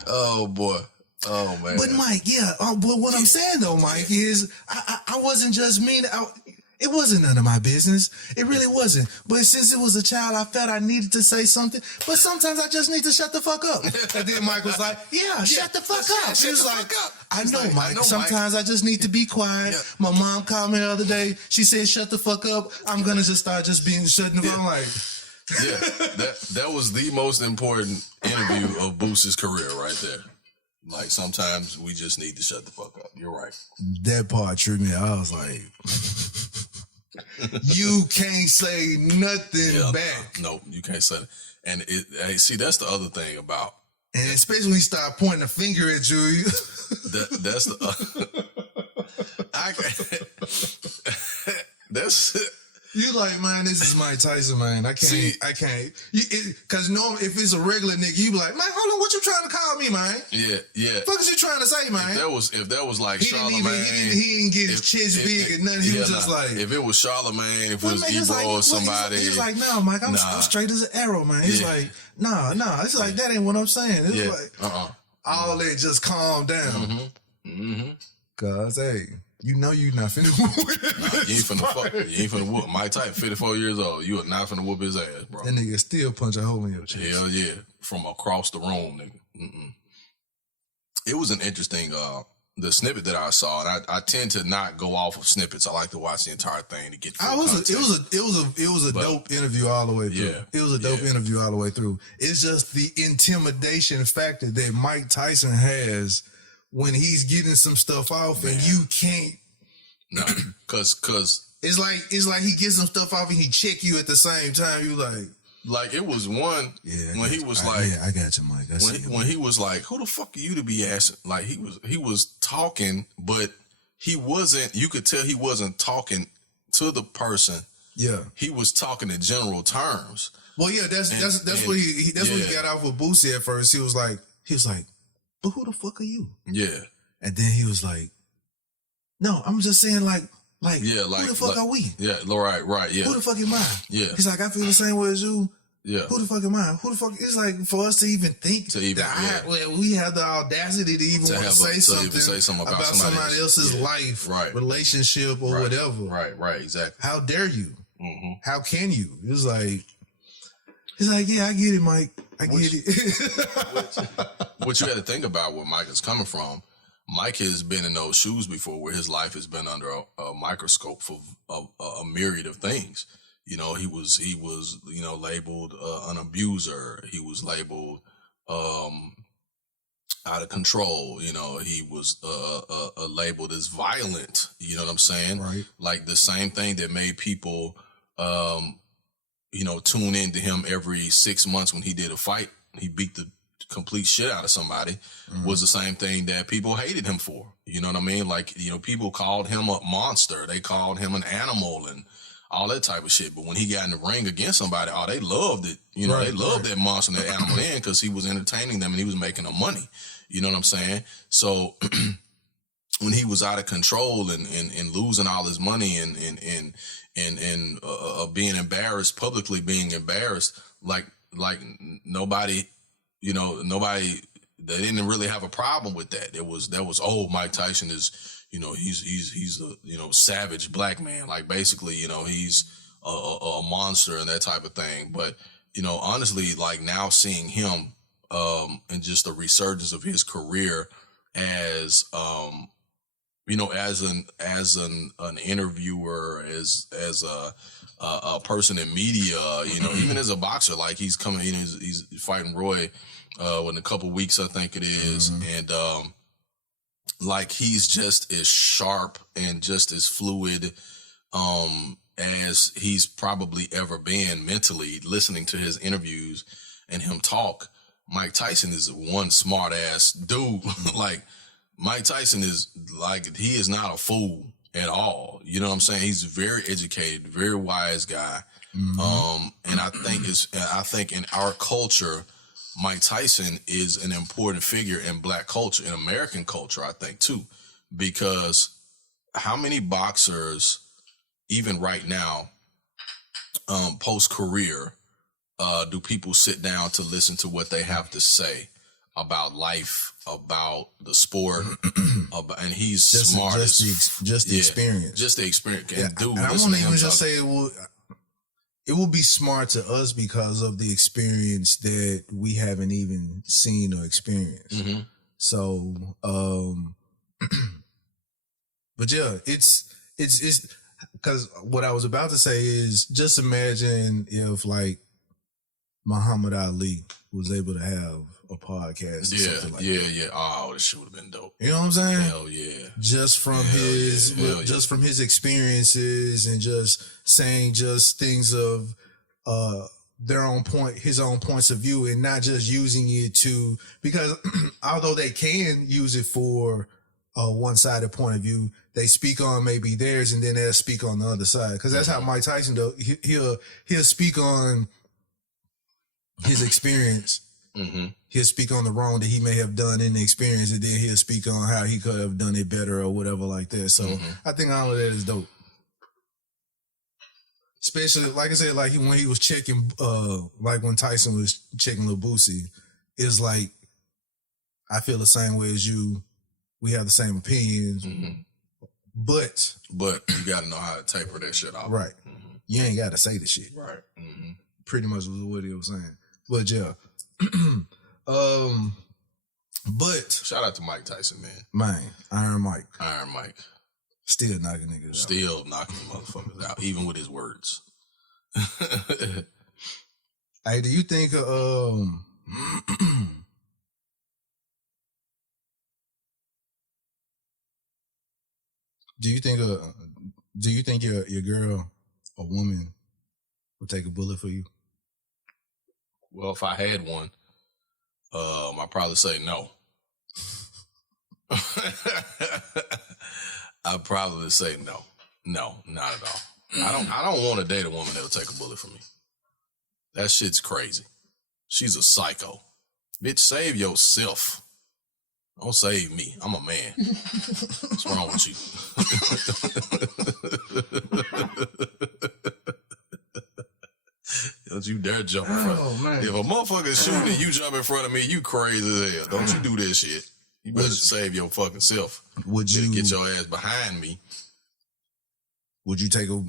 Oh boy. Oh man. But Mike, but what I'm saying though, Mike, is I wasn't just mean. It wasn't none of my business. It really wasn't. But since it was a child, I felt I needed to say something. But sometimes I just need to shut the fuck up. And then Mike was like, shut the fuck up. She was like, I know, Mike. Sometimes I just need to be quiet. Yeah. My mom called me the other day. She said, shut the fuck up. I'm going to just start just being shutting the fuck up. Like, that was the most important interview of Boosie's career right there. Like, sometimes we just need to shut the fuck up. You're right. That part tripped me. I was like, you can't say nothing back. No, you can't say it. And see, that's the other thing about. And especially when you start pointing a finger at you. That's the. That's. You like, man, this is Mike Tyson, man. I can't. Because normally, if it's a regular nigga, you be like, man, hold on, what you trying to call me, man? Yeah. What is you trying to say, man? If that was like Charlemagne, he didn't get his chest big and nothing. He was just like, if it was Charlemagne, if it was Ebro or somebody, he's like, no, Mike, I'm straight as an arrow, man. He's like, nah. It's like that ain't what I'm saying. It's like all that just calm down. Cause hey. you know you not finna whoop Nah, you ain't finna fuck. You ain't finna whoop. Mike Tyson, 54 years old. You are not finna whoop his ass, bro. That nigga still punch a hole in your chest. Hell yeah. From across the room, nigga. It was an interesting, the snippet that I saw, and I tend to not go off of snippets. I like to watch the entire thing to get. It was a dope interview all the way through. Yeah, it was a dope interview all the way through. It's just the intimidation factor that Mike Tyson has when he's getting some stuff off, and you can't. No, cause it's like he gets some stuff off and he check you at the same time. You like it was one when he was like, I got you, Mike. When he was like, who the fuck are you to be asking? Like he was talking, but he wasn't. You could tell he wasn't talking to the person. Yeah, he was talking in general terms. Well, yeah, that's what he got off with Boosie at first. He was like, but who the fuck are you? Yeah, and then he was like, no, I'm just saying like who the fuck are we? Yeah, right, yeah. Who the fuck am I? Yeah. He's like, I feel the same way as you. Yeah. Who the fuck am I? Who the fuck? It's like for us to even think we have the audacity to even want to say something about somebody else's life, relationship, or whatever. Right, exactly. How dare you? Mm-hmm. How can you? It's like, yeah, I get it, Mike. I get it. What you had to think about where Mike is coming from. Mike has been in those shoes before where his life has been under a microscope for a myriad of things. You know, he was labeled an abuser. He was labeled out of control. You know, he was labeled as violent. You know what I'm saying? Right. Like the same thing that made people, tune into him every 6 months when he did a fight. He beat the complete shit out of somebody, was the same thing that people hated him for. You know what I mean? Like, people called him a monster. They called him an animal and all that type of shit. But when he got in the ring against somebody, they loved it. They loved that monster and that animal in because he was entertaining them and he was making them money. You know what I'm saying? So when he was out of control and losing all his money and being embarrassed, publicly being embarrassed, like nobody, they didn't really have a problem with that. That was Mike Tyson is, he's a, savage black man. Like basically, he's a monster and that type of thing. But, honestly, like now seeing him, and just the resurgence of his career as, as an interviewer, as a person in media, even as a boxer, like he's coming, he's fighting Roy, in a couple weeks, I think it is. And, like he's just as sharp and just as fluid, as he's probably ever been mentally. Listening to his interviews and him talk, Mike Tyson is one smart ass dude. Like Mike Tyson is like, he is not a fool at all. You know what I'm saying? He's very educated, very wise guy. And I think in our culture, Mike Tyson is an important figure in black culture, in American culture, I think too, because how many boxers, even right now, post-career, do people sit down to listen to what they have to say about life, about the sport, and he's smart. Just the experience. Just the experience. And dude, I won't even just say it will be smart to us because of the experience that we haven't even seen or experienced. So, but yeah, it's because what I was about to say is just imagine if like Muhammad Ali was able to have a podcast or something like that. Yeah. Oh, this shit would have been dope. You know what I'm saying? Hell yeah. Just from from his experiences and just saying just things of his own points of view, and not just using it to, because although they can use it for a one-sided point of view, they speak on maybe theirs and then they'll speak on the other side. Because that's how Mike Tyson does. He'll speak on his experience. He'll speak on the wrong that he may have done in the experience, and then he'll speak on how he could have done it better or whatever like that. So I think all of that is dope. Especially, like I said, like when he was checking, like when Tyson was checking Lil Boosie, it's like, I feel the same way as you. We have the same opinions, But you got to know how to taper that shit off. right, you ain't got to say the shit. Right. Pretty much was what he was saying. But yeah, but Shout out to Mike Tyson, man. Iron Mike Still knocking niggas out. Still knocking motherfuckers out, even with his words. Hey, do you think do you think your girl, a woman, would take a bullet for you? Well, if I had one, I'd probably say no. I'd probably say no. No, not at all. I don't want to date a woman that'll take a bullet for me. That shit's crazy. She's a psycho. Bitch, save yourself. Don't save me. I'm a man. What's wrong with you? Don't you dare jump in front of me. If a motherfucker is shooting and you jump in front of me, you crazy as hell. Don't you do this shit. You better save your fucking self. Would you get your ass behind me? Would you take a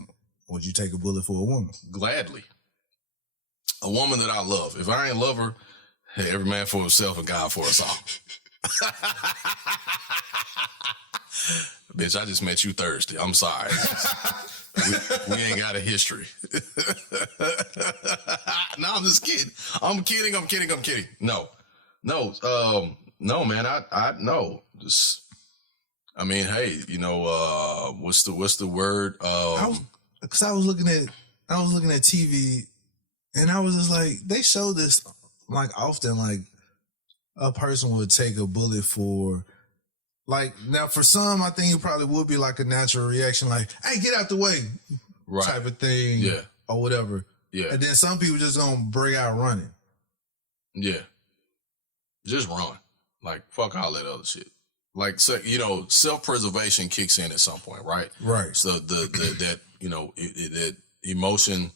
bullet for a woman? Gladly. A woman that I love. If I ain't love her, hey, every man for himself and God for us all. Bitch, I just met you Thursday. I'm sorry. we ain't got a history. No, I'm just kidding. I'm kidding. No, man. I no. Just, I mean, hey, you know, what's the word? Because I was looking at TV, and I was just like, they show this like often, like a person would take a bullet for, like, now for some, I think it probably would be like a natural reaction, like, hey, get out the way, right, type of thing, yeah, or whatever, yeah. And then some people just gonna break out running. Yeah, just run. Like, fuck all that other shit. Like, so, you know, self-preservation kicks in at some point, right? Right. So that you know, that emotion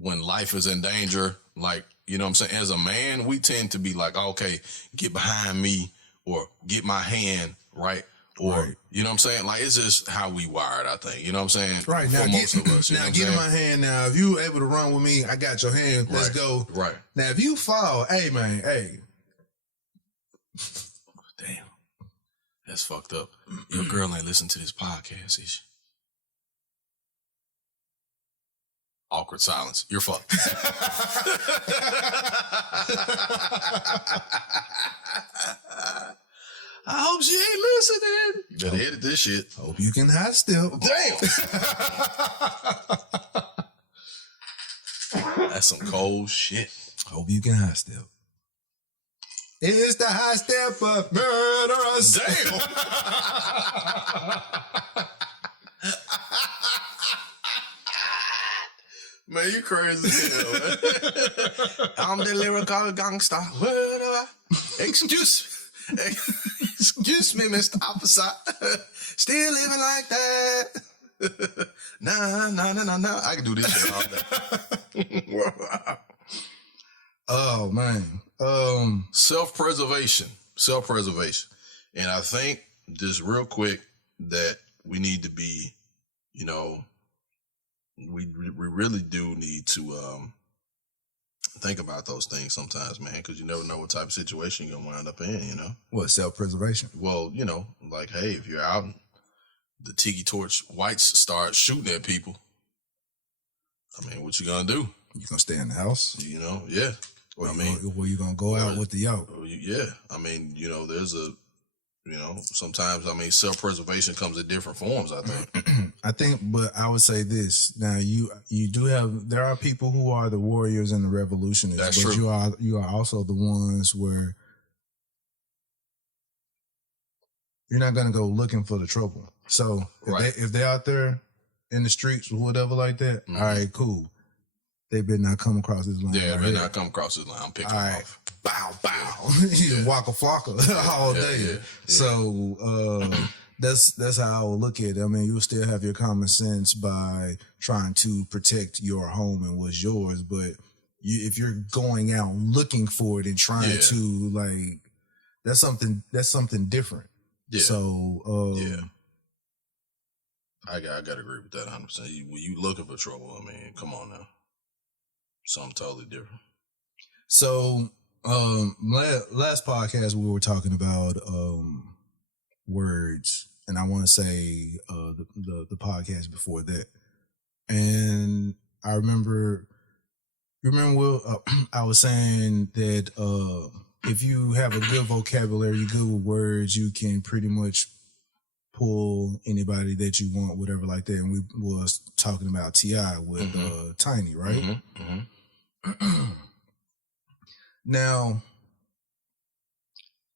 when life is in danger, like, you know what I'm saying? As a man, we tend to be like, okay, get behind me or get my hand, right? Or, right. You know what I'm saying? Like, it's just how we wired, I think. You know what I'm saying? Right. Now, most of us, now get in my hand now. If you able to run with me, I got your hand. Let's go. Right. Now, if you fall, hey, man, hey. Damn. That's fucked up. Your girl ain't listen to this podcast, is she? Awkward silence. You're fucked. I hope she ain't listening. You better edit this shit. Hope you can high step. Damn. That's some cold shit. Hope you can high step. It's the high step of murderers. Damn. Man, you crazy as hell, man. I'm the lyrical gangster. Excuse me, Mr. Officer. Still living like that. Nah. I can do this shit all day. Oh, man. Self-preservation. And I think, just real quick, that we need to be, you know, we really do need to think about those things sometimes, man, because you never know what type of situation you're going to wind up in, you know? What, self-preservation? Well, you know, like, hey, if you're out and the tiki torch whites start shooting at people, I mean, what you going to do? You going to stay in the house? You know, yeah. Or you going to go out with the yo? Yeah. I mean, you know, sometimes, I mean, self-preservation comes in different forms, I think. But I would say this. Now, you do have, there are people who are the warriors and the revolutionists. That's but true. You are also the ones where you're not going to go looking for the trouble. So if they're out there in the streets or whatever like that, all right, cool. They better not come across this line. Yeah, they better not come across this line. I'm picking them off. Bow. You waka flocka all day. Yeah. So that's how I would look at it. I mean, you will still have your common sense by trying to protect your home and what's yours, but if you're going out looking for it and trying to, like, that's something different. Yeah. So I gotta agree with that 100%. When you looking for trouble, I mean, come on now, something totally different. So, last podcast we were talking about words, and I want to say the podcast before that, and I remember. You remember, Will? I was saying that if you have a good vocabulary, you're good with words, you can pretty much pull anybody that you want, whatever like that. And we was talking about T.I. with Tiny, right? Mm-hmm. Mm-hmm. Now,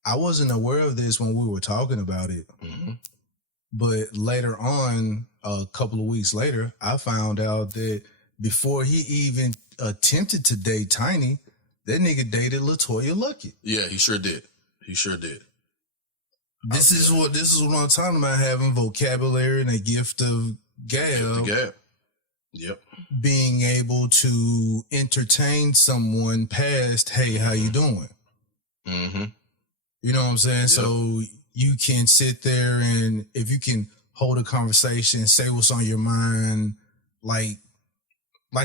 I wasn't aware of this when we were talking about it, but later on, a couple of weeks later, I found out that before he even attempted to date Tiny, that nigga dated LaToya Luckett. Yeah, he sure did. This is what I'm talking about, having vocabulary and a gift of gab. Yep. Being able to entertain someone past, hey, how you doing? Mm-hmm. You know what I'm saying? Yep. So you can sit there, and if you can hold a conversation, say what's on your mind, like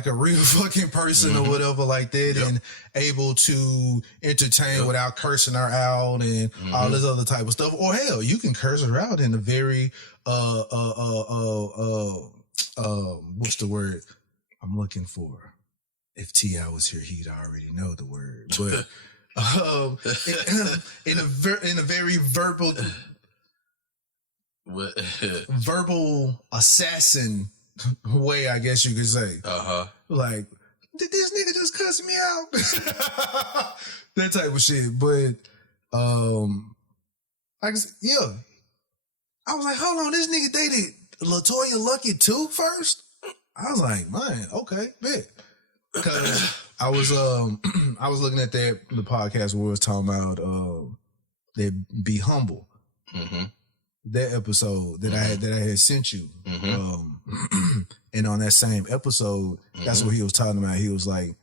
a real fucking person or whatever like that, and able to entertain without cursing her out and all this other type of stuff. Or hell, you can curse her out in a very what's the word I'm looking for? If T.I. was here, he'd already know the word. But in a very verbal assassin way, I guess you could say. Like, did this nigga just cuss me out? That type of shit. But I was like, hold on, this nigga dated LaToya Luckett too first? I was like, man, okay, bet. Because I was looking at the podcast where we was talking about that Be Humble. That episode that I had sent you. And on that same episode, that's what he was talking about. He was like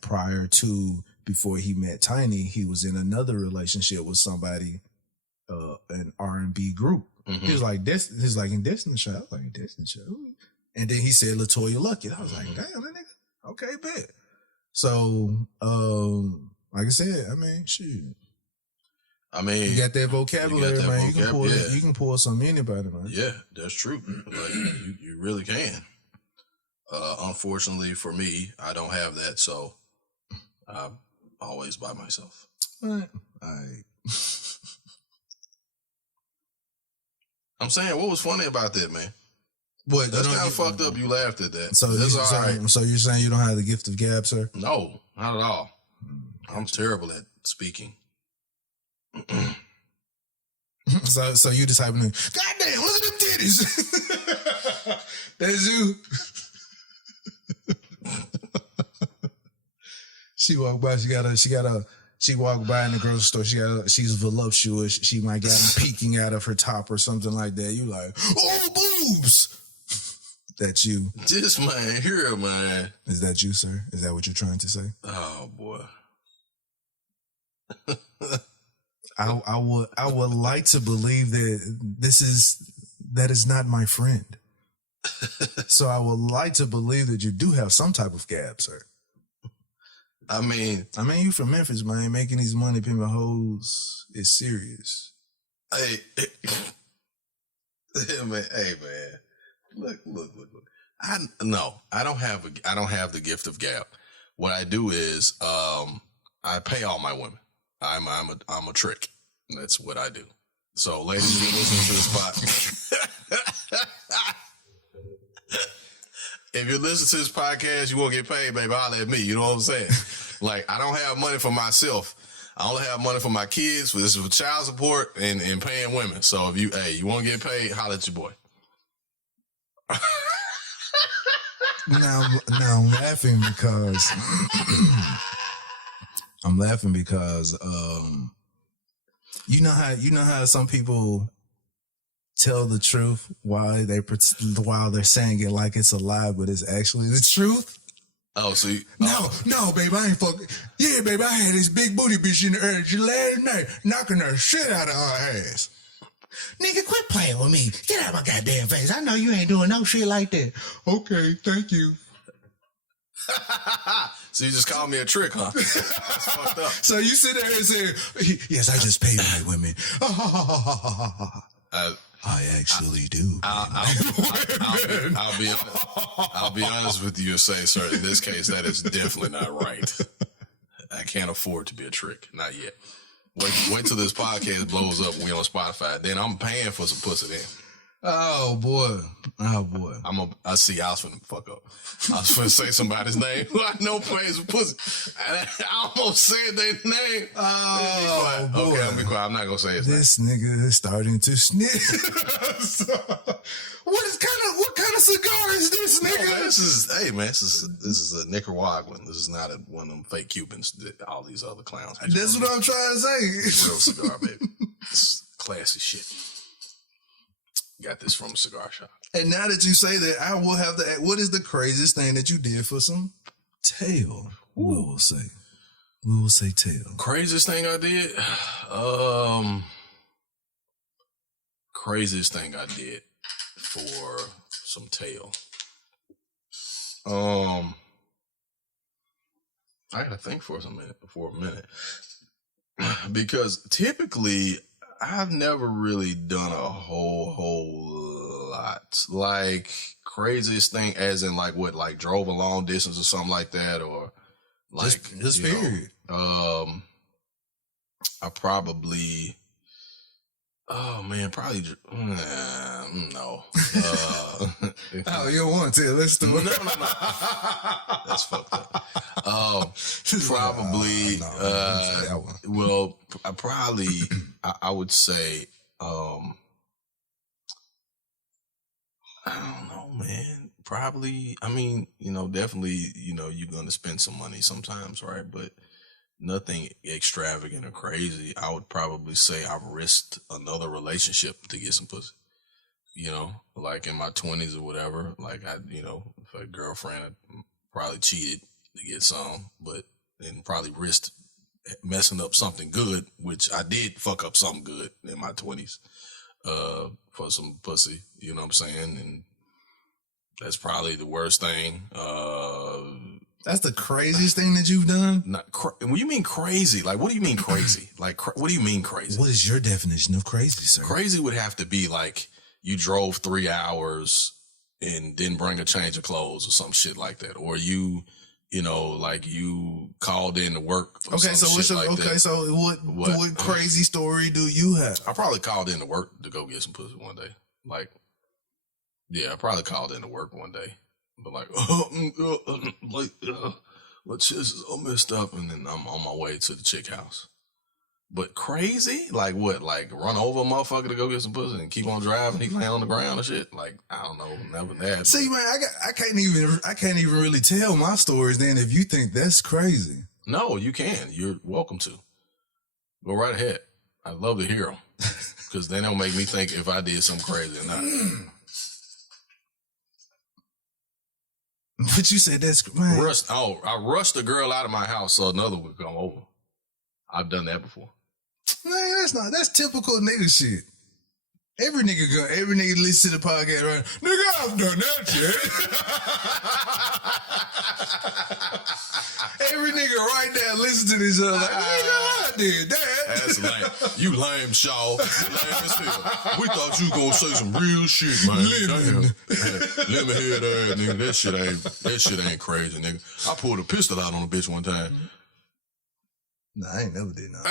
prior to, before he met Tiny, he was in another relationship with somebody, an R&B group. He was like, this is like in Destiny Child. I was like, Destiny Child. And then he said LaToya Luckett. I was like, damn, that nigga. Okay, bet. So, like I said, I mean, shoot. I mean, you got that vocabulary, man. You can pull some anybody, man. Yeah, that's true. Like you really can. Unfortunately for me, I don't have that, so I'm always by myself. All right. I'm saying, what was funny about that, man? What? That's kind of fucked up. You laughed at that. So that's all right. So you're saying you don't have the gift of gab, sir? No, not at all. I'm terrible at speaking. So you just typing in, goddamn, look at them titties. That's you. She walked by, she walked by in the grocery store, she's voluptuous, she might got him peeking out of her top or something like that. You like, oh, boobs. That's you. This man here, man. Is that you, sir? Is that what you're trying to say? Oh boy. I would like to believe that that is not my friend. So I would like to believe that you do have some type of gab, sir. I mean, you from Memphis, man. Making these money pimping hoes is serious. Hey, man. Look. I don't have the gift of gab. What I do is, I pay all my women. I'm a trick. That's what I do. So, ladies, if you're listening to this if you're listening to this podcast, you won't get paid, baby. Holler at me. You know what I'm saying? Like, I don't have money for myself. I only have money for my kids. This is for child support and paying women. So, if you want to get paid, holler at your boy. Now I'm laughing because you know how some people tell the truth while they're saying it like it's a lie, but it's actually the truth. Oh, see, no, babe, I ain't fucking. Yeah, babe, I had this big booty bitch in the earth last night, knocking her shit out of her ass. Nigga, quit playing with me. Get out of my goddamn face. I know you ain't doing no shit like that. Okay, thank you. So you just called me a trick, huh? That's fucked up. So you sit there and say, yes, I just pay white women. I actually do. I'll be honest with you and say, sir, in this case, that is definitely not right. I can't afford to be a trick. Not yet. Wait till this podcast blows up and we on Spotify. Then I'm paying for some pussy then. Oh boy. I see I was finna fuck up. I was finna say somebody's name who I know pays for pussy. I almost said their name. Oh boy. Okay, I'll be quiet. I'm not gonna say his name. This nigga is starting to sniff. What kind of cigar is this, nigga? No, man, this is a Nicaraguan. This is not one of them fake Cubans that all these other clowns. That's what I'm trying to say. Real cigar, baby. It's classy shit. Got this from a cigar shop. And now that you say that, I will have to ask, what is the craziest thing that you did for some tail? We will say tail. Craziest thing I did? Craziest thing I did for some tail. I gotta think for a minute. Because typically I've never really done a whole lot. Like craziest thing as in like what, like drove a long distance or something like that, or like just period. I probably probably no. Oh, you don't want to tell this story? No. That's fucked up. Probably. Well, I would say. I don't know, man. Probably. I mean, definitely. You're gonna spend some money sometimes, right? But nothing extravagant or crazy. I would probably say I risked another relationship to get some pussy. Like in my 20s or whatever. Like if a girlfriend, I probably cheated to get some, but then probably risked messing up something good, which I did fuck up something good in my 20s, for some pussy. You know what I'm saying? And that's probably the worst thing. That's the craziest thing that you've done? When you mean crazy, like, what do you mean crazy? Like, what do you mean crazy? What is your definition of crazy, sir? Crazy would have to be like you drove 3 hours and didn't bring a change of clothes or some shit like that. Or you like you called in to work. Okay, so what crazy story do you have? I probably called in to work to go get some pussy one day. Like, yeah, I probably called in to work one day. But like, my chest is all messed up, and then I'm on my way to the chick house. But crazy? Like what? Like run over a motherfucker to go get some pussy and keep on driving, he land on the ground and shit? Like, I don't know, never that. See, man, I can't even really tell my stories then if you think that's crazy. No, you can. You're welcome to. Go right ahead. I'd love to hear them. Because then they'll make me think if I did something crazy or not. But you said that's, man. I rushed a girl out of my house so another would come over. I've done that before. Man, that's typical nigga shit. Every nigga listen to the podcast, right? Nigga, I've done that shit. Every nigga right now listen to this, like, nigga, I did that. That's lame. You lame, Shaw. You lame as hell. We thought you gonna say some real shit, man. Let me hear that, nigga. That shit ain't crazy, nigga. I pulled a pistol out on a bitch one time. Nah, I ain't never did nothing.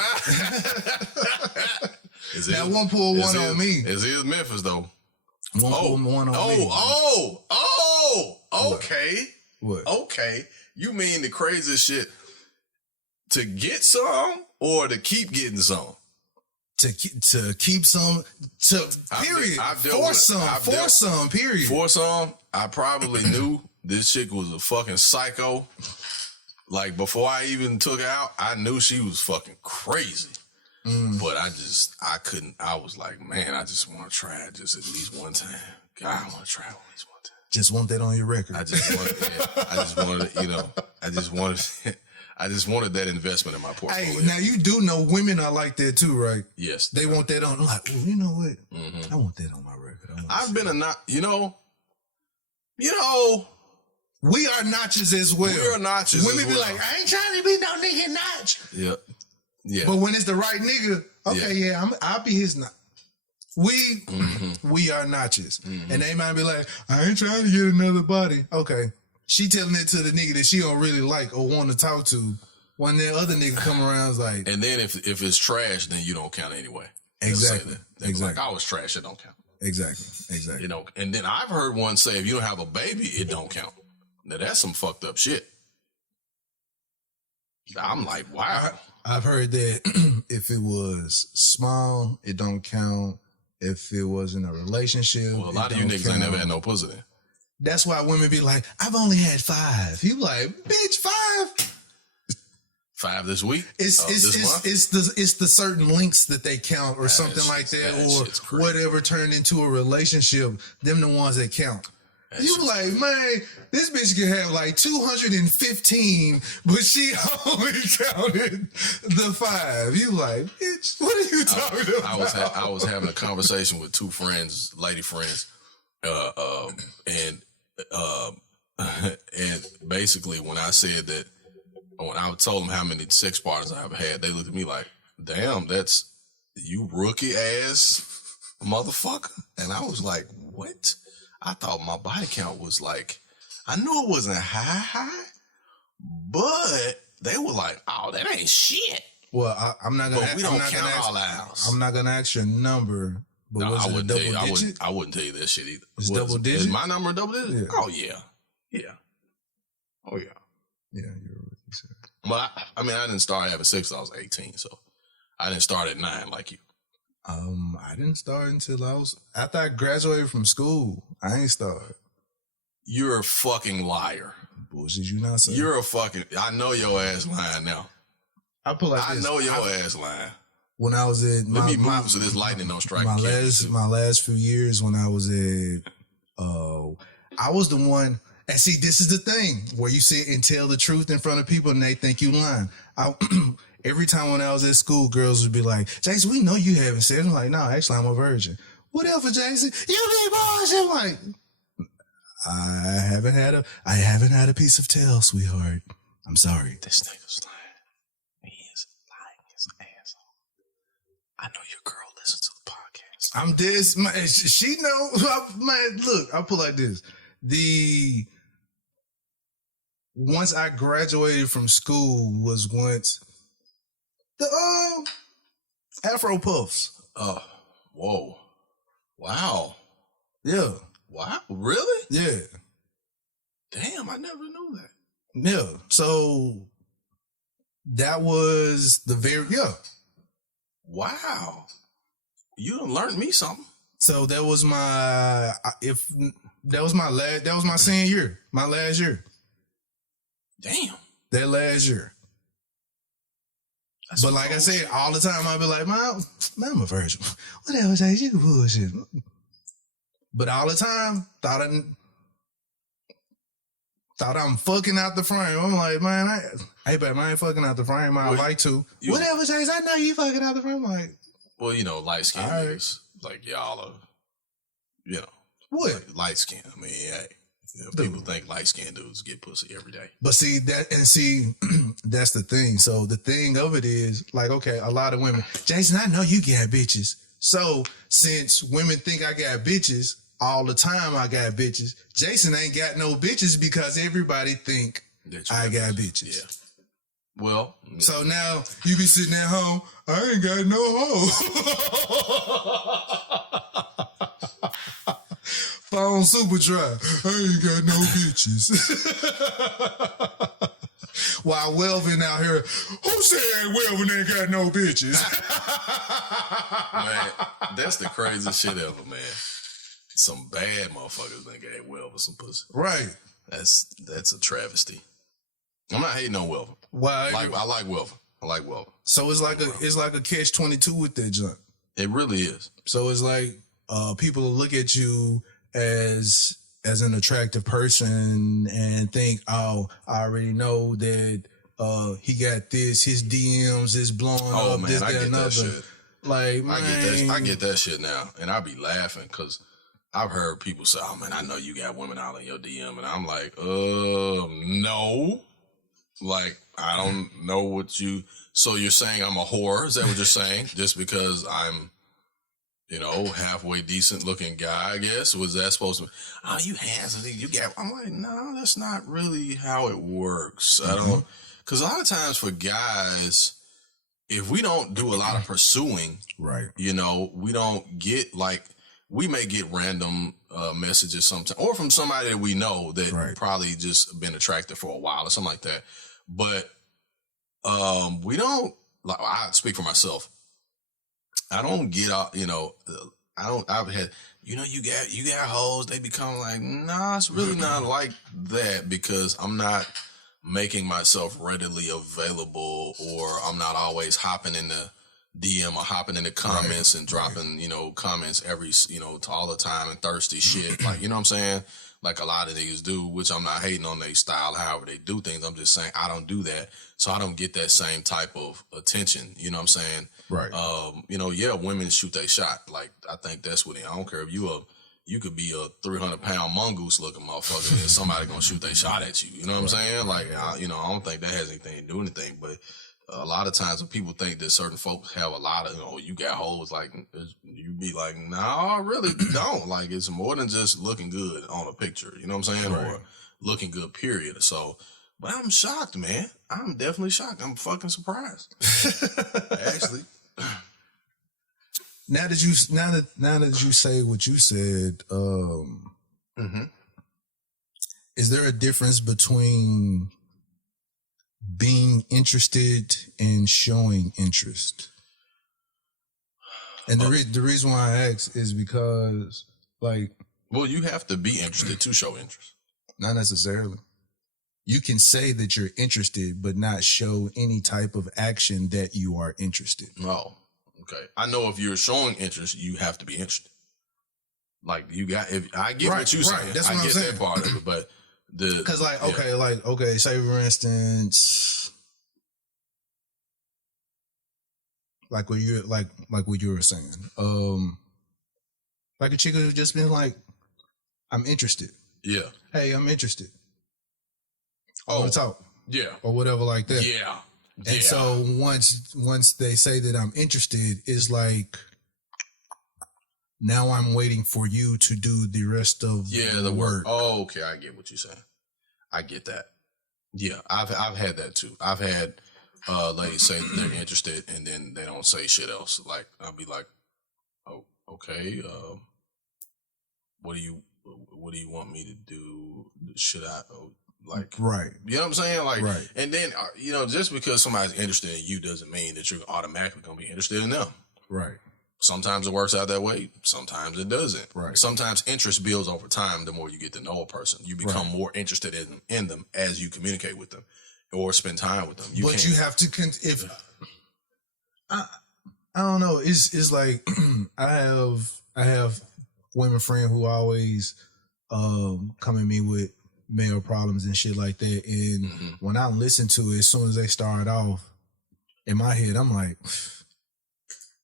That one pull one on me. It is Memphis though. One pull one on me. Okay. What? Okay. You mean the craziest shit to get some or to keep getting some? To keep some, period. For some, period. For some, I probably knew this chick was a fucking psycho. Like, before I even took her out, I knew she was fucking crazy. But I couldn't. I was like, man, I just want to try it just at least one time. God, I want to try it at least one time. Just want that on your record. I just wanted, I just wanted that investment in my portfolio. Hey, now you do know women are like that too, right? Yes. They want that on. Like, oh, you know what? I want that on my record. I've been you know, we are notches as well. we are notches. Women as be well. like, I ain't trying to be no nigga notch. Yeah. Yeah. But when it's the right nigga, okay, yeah, I'll be his notch. We are notches. And they might be like, I ain't trying to get another body. Okay. She telling it to the nigga that she don't really like or want to talk to. When that other nigga come around, is like, and then if it's trash, then you don't count anyway. Exactly. Like, I was trash, it don't count. Exactly. You know, and then I've heard one say, if you don't have a baby, it don't count. Now that's some fucked up shit. I'm like, wow. I've heard that if it was small, it don't count. If it was in a relationship, Well, a lot of you niggas ain't never had no pussy then. That's why women be like, I've only had 5. You like, bitch, 5? 5 this week? It's the certain links that they count or something like that, or whatever turned into a relationship. Them the ones that count. You like, man, this bitch can have like 215, but she only counted the 5. You like, bitch, what are you talking about? I was having a conversation with 2 friends, lady friends, and basically when I said that, when I told them how many sex partners I've had, they looked at me like, damn, that's you rookie ass motherfucker. And I was like, what? I thought my body count was like, I knew it wasn't high, but they were like, oh, that ain't shit. Well, I'm not gonna. But we don't count all ours. I'm not gonna ask your number. But No, was I it wouldn't double tell you. digit? I wouldn't tell you that shit either. It's double digit? Is my number double digit? Yeah. Oh yeah, oh yeah. Yeah, you're a rookie, sir. But I mean, I didn't start having sex till I was 18, so I didn't start at 9 like you. I didn't start until after I graduated from school. I ain't started. You're a fucking liar. Bullshit, you not saying? You're a fucking. I know your ass lying now. I put like this. I know your ass lying. When I was at Let me move so this lightning don't strike. My last few years when I was at, I was the one. And see, this is the thing where you sit and tell the truth in front of people and they think you lying. Every time when I was at school, girls would be like, Jason, we know you haven't sex. I'm like, no, actually, I'm a virgin. Whatever, Jason. You be bullshit. I'm like, I haven't had a piece of tail, sweetheart. I'm sorry. This nigga's lying. He is lying his ass off. I know your girl listens to the podcast. I'm this. She know. Man, look, I'll put like this. Once I graduated from school was once the Afro Puffs. Oh, whoa. Wow. Yeah. Wow. Really? Yeah. Damn, I never knew that. Yeah. So that was Wow. You done learned me something. So that was my senior year, my last year. Damn. That last year. But like I said, all the time I'd be like, man, I'm a virgin. Whatever, Jay, you bullshit. But all the time, thought I'm fucking out the frame. I'm like, man, I ain't fucking out the frame. I'd like to. Whatever, Jay, I know you fucking out the frame. I'm like, well, you know, light skinned niggas, like y'all are, you know. What? Like, light skin. I mean, hey. You know, people think light skinned dudes get pussy every day. But see, that's the thing. So the thing of it is, like, okay, a lot of women, Jason, I know you got bitches. So since women think I got bitches, all the time I got bitches, Jason ain't got no bitches because everybody think I got bitches. Yeah. Well. So now you be sitting at home, I ain't got no hoe. Phone super dry. I ain't got no bitches. While Welvin out here, who said Welvin ain't got no bitches? Man, that's the craziest shit ever, man. Some bad motherfuckers done gave Welvin some pussy. Right. That's a travesty. I'm not hating on Welvin. Why? I like Welvin. So it's like a catch-22 with that junk. It really is. So it's like people look at you as an attractive person and think, oh, I already know that he got this, his DMs is blowing up, man, this, I that, get another. that shit. Like, man. I get that shit now, and I be laughing because I've heard people say, "Oh man, I know you got women out in your DM," and I'm like, no, like I don't know what you. So you're saying I'm a whore? Is that what you're saying? Just because I'm, halfway decent looking guy? I guess was that supposed to? Oh, you handsome? You got? I'm like, no, that's not really how it works. I don't, because a lot of times for guys, if we don't do a lot of pursuing, right? We don't get we may get random messages sometimes, or from somebody that we know that probably just been attracted for a while or something like that. But we don't. Like, I speak for myself. I don't get out. I've had. You got hoes. They become like, nah, it's really not like that because I'm not making myself readily available, or I'm not always hopping in the DM or hopping in the comments and dropping, comments every, all the time and thirsty shit. Like, you know what I'm saying? Like a lot of niggas do, which I'm not hating on their style, however they do things. I'm just saying I don't do that. So I don't get that same type of attention. You know what I'm saying? Right. Women shoot their shot. Like, I think that's what I don't care if you could be a 300-pound mongoose looking motherfucker and somebody gonna shoot their shot at you. You know what I'm saying? Like, I don't think that has anything to do with anything. But a lot of times when people think that certain folks have a lot of, you got hoes, like, you be like, no, I really don't. Like, it's more than just looking good on a picture. You know what I'm saying? Right. Or looking good, period. So, but I'm shocked, man. I'm definitely shocked. I'm fucking surprised. Actually. Now that you say what you said, is there a difference between being interested and showing interest? And the reason why I ask is because, like, well, you have to be interested to show interest. Not necessarily. You can say that you're interested, but not show any type of action that you are interested. Oh. Okay, I know if you're showing interest, you have to be interested. Like I get what you're saying. That's what I I'm get saying. that part of it, but because say for instance, like what you were saying, like a chick who's just been like, I'm interested. Yeah. Hey, I'm interested. I want to talk. Yeah. Or whatever like that. Yeah. And so once they say that I'm interested, it's like, now I'm waiting for you to do the rest of the work. Oh, okay. I get what you're saying. I get that. Yeah. I've had that too. I've had ladies say that they're interested and then they don't say shit else. Like, I'll be like, oh, okay. What do you want me to do? Should I, like, right. You know what I'm saying? Like, right. And then, just because somebody's interested in you doesn't mean that you're automatically going to be interested in them. Right. Sometimes it works out that way. Sometimes it doesn't. Right. Sometimes interest builds over time. The more you get to know a person, you become more interested in them as you communicate with them or spend time with them. You have to, I don't know. It's like, I have women friend who always, come at me with male problems and shit like that. And when I listen to it, as soon as they start off, in my head, I'm like,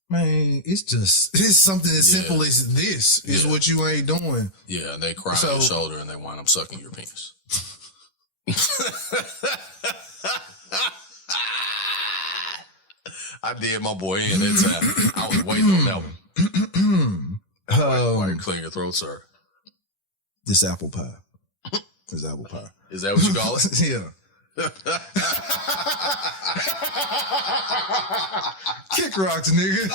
man, it's something as simple as this is what you ain't doing. Yeah, and they cry on your shoulder and they wind up sucking your penis. I did my boy in that time. I was waiting on that one. Why you clear your throat, sir? This apple pie. Is apple pie. Is that what you call it? Yeah. Kick rocks, nigga.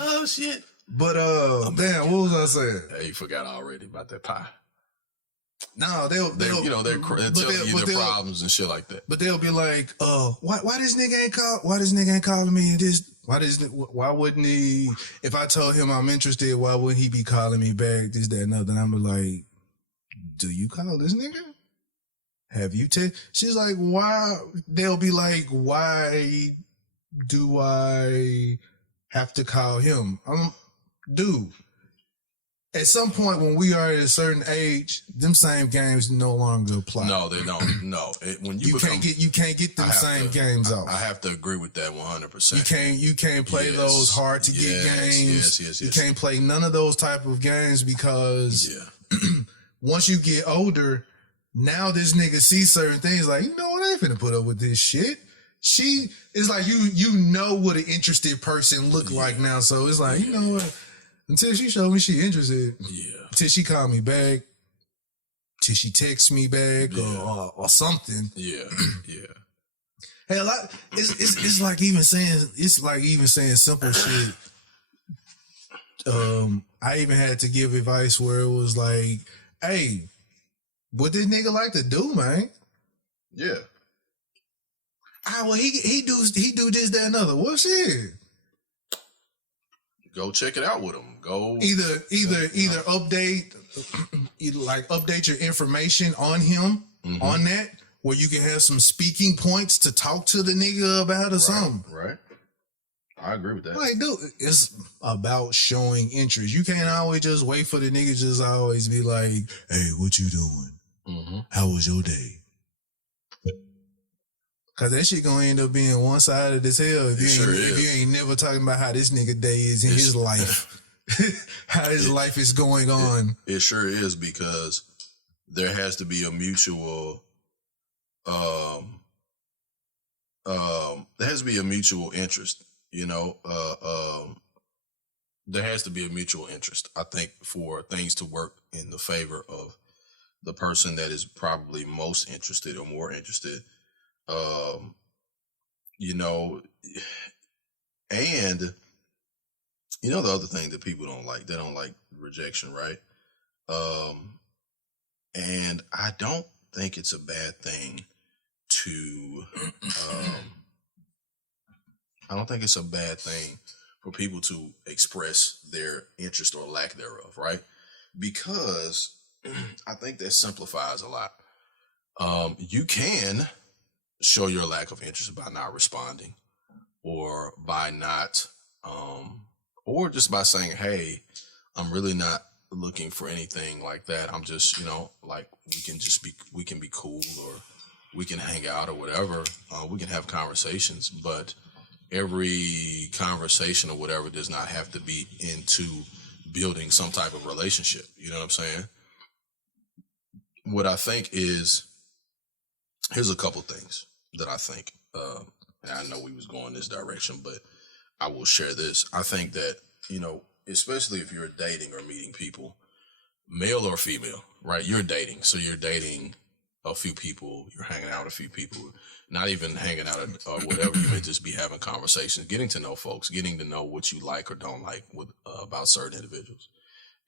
Oh shit. But damn, what was I saying? Hey, you forgot already about that pie. No, they'll tell you their problems and shit like that. But they'll be like, why this nigga ain't calling me this? Why wouldn't he, if I told him I'm interested, why wouldn't he be calling me back, this, that, and other? And I'm like, do you call this nigga? Have you she's like, why? They'll be like, why do I have to call him? Dude, at some point when we are at a certain age, them same games no longer apply. No, they don't. No, when you can't get them same games off. I have to agree with that 100%. You can't play those hard to get games. Yes. You can't play none of those type of games because once you get older, now this nigga sees certain things like, you know what, I ain't finna put up with this shit. She is like, you know what an interested person look like now. So it's like, you know what, until she showed me she interested, until she called me back, till she texts me back or something. Yeah. Hey, a lot. It's like even saying simple shit. I even had to give advice where it was like, hey, what this nigga like to do, man? Yeah. Well, he do this, that, and other. Well, shit. Go check it out with him. Go either update, update your information on him on that, where you can have some speaking points to talk to the nigga about or something. Right. I agree with that. Like, dude, it's about showing interest. You can't always just wait for the nigga just always be like, hey, what you doing? How was your day? Cause that shit gonna end up being one-sided as hell if you ain't never talking about how this nigga day is in his life. How his life is going on. It sure is, because there has to be a mutual there has to be a mutual interest, you know. There has to be a mutual interest, I think, for things to work in the favor of the person that is probably most interested or more interested. You know, and you know, the other thing that people don't like, they don't like rejection, right? And I don't think it's a bad thing to, I don't think it's a bad thing for people to express their interest or lack thereof, right? Because I think that simplifies a lot. You can show your lack of interest by not responding, or by not, or just by saying, hey, I'm really not looking for anything like that. I'm just, you know, like, we can be cool, or we can hang out or whatever. We can have conversations, but every conversation or whatever does not have to be into building some type of relationship. You know what I'm saying? What I think is, here's a couple things that I think, and I know we was going this direction, but I will share this. I think that, you know, especially if you're dating or meeting people, male or female, right? You're dating. So you're dating a few people, you're hanging out with a few people, not even hanging out or whatever. You may just be having conversations, getting to know folks, getting to know what you like or don't like with about certain individuals.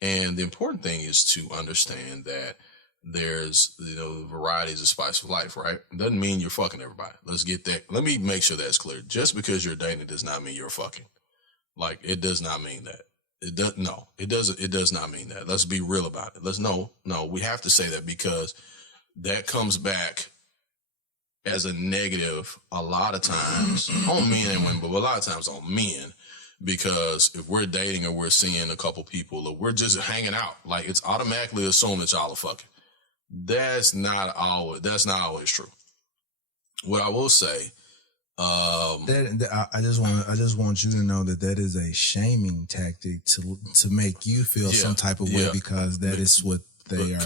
And the important thing is to understand that there's, you know, varieties of spice of life, right? It doesn't mean you're fucking everybody. Let's get that. Let me make sure that's clear. Just because you're dating does not mean you're fucking. Like, it does not mean that. It does not mean that. Let's be real about it. No, we have to say that, because that comes back as a negative a lot of times on men and women, but a lot of times on men. Because if we're dating or we're seeing a couple people or we're just hanging out, like, it's automatically assumed that y'all are fucking. That's not always true. What I will say, I just want you to know that is a shaming tactic to make you feel some type of way, because that is what they are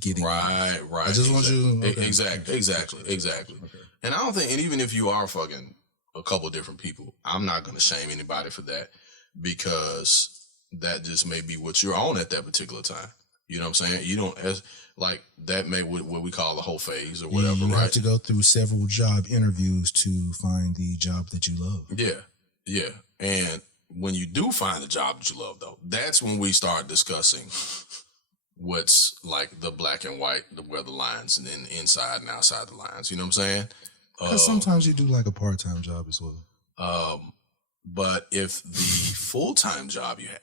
getting. Right. I just want you to, exactly. Okay. And I don't think, and even if you are fucking a couple of different people, I'm not going to shame anybody for that, because that just may be what you're on at that particular time. You know what I'm saying? You don't, as like, that may what we call the whole phase or whatever, you right? have to go through several job interviews to find the job that you love. Yeah. And when you do find the job that you love, though, that's when we start discussing what's like the black and white, where the lines, and then inside and outside the lines. You know what I'm saying? Because sometimes you do like a part-time job as well. But if the full-time job you have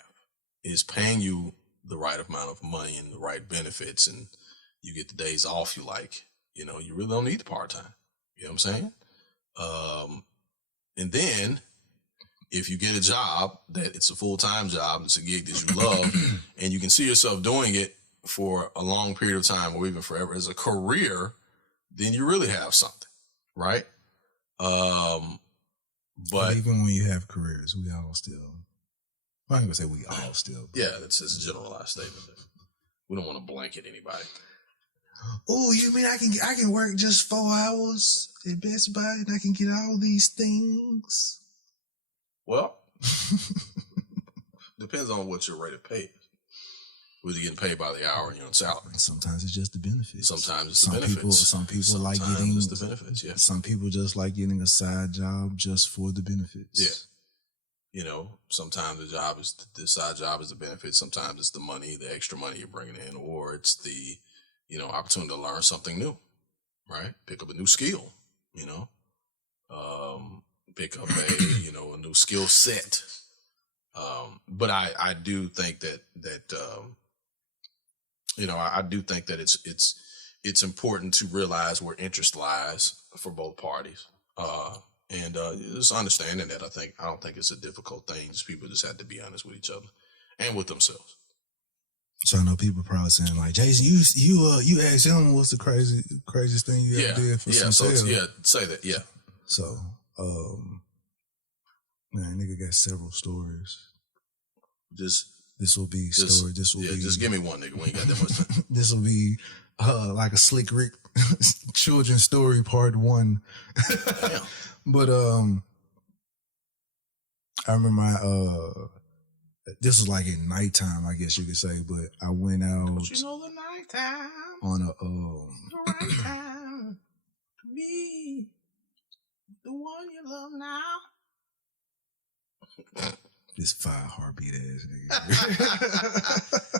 is paying you the right amount of money and the right benefits, and you get the days off you like, you know, you really don't need the part-time. You know what I'm saying? And then if you get a job that it's a full-time job, it's a gig that you love, and you can see yourself doing it for a long period of time or even forever as a career, then you really have something, right? But even when you have careers, we all still. I'm not gonna say we all still. Yeah, it's a generalized statement. We don't want to blanket anybody. Oh, you mean I can work just 4 hours at Best Buy and I can get all these things? Well, depends on what your rate of pay is. Whether you're getting paid by the hour and you're on salary. Sometimes it's just the benefits. Sometimes it's the benefits. Some people like getting the benefits. Yeah. Some people just like getting a side job just for the benefits. Yeah. You know, sometimes the side job is the benefit. Sometimes it's the money, the extra money you're bringing in, or it's the, opportunity to learn something new, right? Pick up a new skill, pick up a new skill set. But I do think that I do think that it's important to realize where interest lies for both parties. And just understanding that, I don't think it's a difficult thing. Just people just have to be honest with each other and with themselves. So I know people probably saying like, Jason, you asked him what's the craziest thing you ever did for some sales. Yeah, say that. Yeah. So, man, nigga got several stories. Just give me one, nigga. We ain't got that much time. This will be like a Slick Rick children's story part 1. Damn. But I remember this was like at nighttime, I guess you could say. But I went out. Don't you know the nighttime on a the right time to be the one you love now. This 5 heartbeat ass nigga.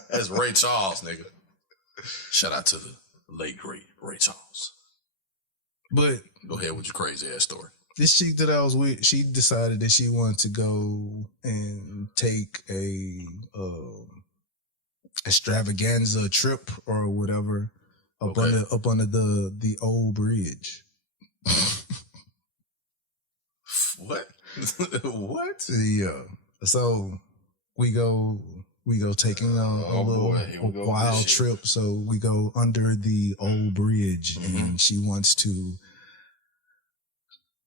That's Ray Charles, nigga. Shout out to the late great Ray Charles. But go ahead with your crazy ass story. This chick that I was with, she decided that she wanted to go and take a extravaganza trip or whatever up under the old bridge. What? What? Yeah. So we go taking a wild trip. So we go under the old bridge, and she wants to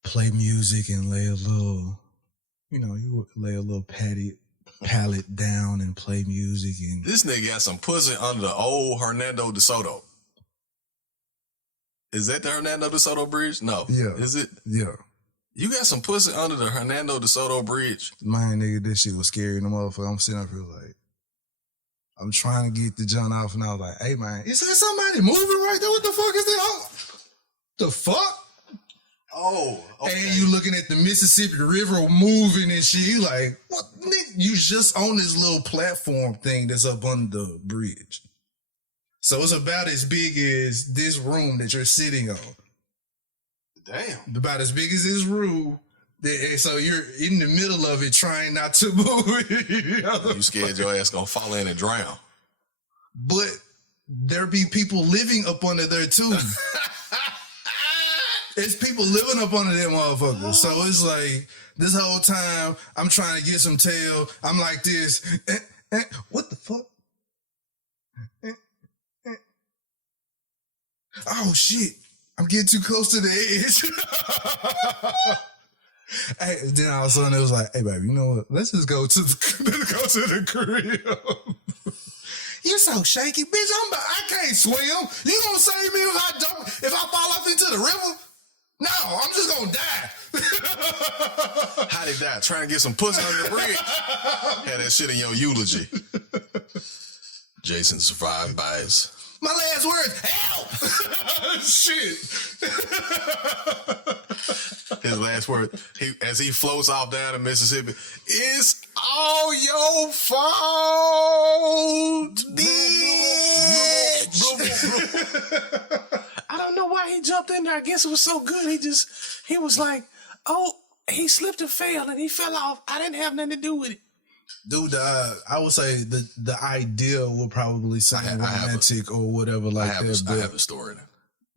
play music and lay a little, you lay a little palette down and play music. And this nigga got some pussy under the old Hernando de Soto. Is that the Hernando de Soto bridge? No. Yeah. Is it? Yeah. You got some pussy under the Hernando de Soto bridge? Man, nigga, this shit was scary in the motherfucker. I'm sitting up here like, I'm trying to get the John off, and I was like, hey, man, is there somebody moving right there? What the fuck is that? Oh, the fuck? Oh, okay. And you looking at the Mississippi River moving and shit. You like, what, nigga? You just on this little platform thing that's up under the bridge. So it's about as big as this room that you're sitting on. Damn. About as big as this room. So you're in the middle of it trying not to move. You scared your ass gonna fall in and drown. But there be people living up under there too. It's people living up under them motherfuckers. So it's like this whole time I'm trying to get some tail. I'm like this. What the fuck? Oh shit. I'm getting too close to the edge. Hey, then all of a sudden it was like, hey baby, you know what? Let's just go to the crib. You're so shaky, bitch. I can't swim. You gonna save me if I fall off into the river? No, I'm just gonna die. How'd he die? Trying to get some pussy on the bridge. Had that shit in your eulogy. Jason survived by my last words, help! Shit. His last word, as he floats off down to Mississippi, it's all your fault, bitch. I don't know why he jumped in there. I guess it was so good. He was like, oh, he slipped and fell and he fell off. I didn't have nothing to do with it. Dude, I would say the idea would probably sound romantic or whatever like that. I have a story.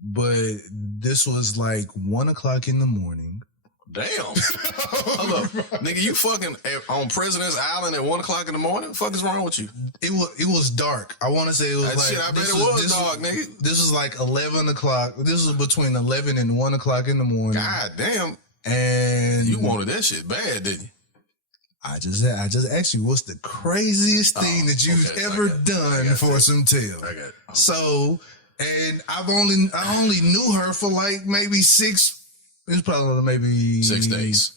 But this was like 1:00 in the morning. damn. Hold up. Nigga, you fucking on President's Island at 1 o'clock in the morning? What the fuck is wrong with you? It was dark. I want to say it was like... Shit, I bet it was dark, nigga. This was like 11 o'clock. This was between 11 and 1 o'clock in the morning. God damn. And... You wanted that shit bad, didn't you? I just asked you, what's the craziest thing that you've ever done for some tail? I got it. So, and I only knew her for like maybe 6... It was probably maybe 6 days.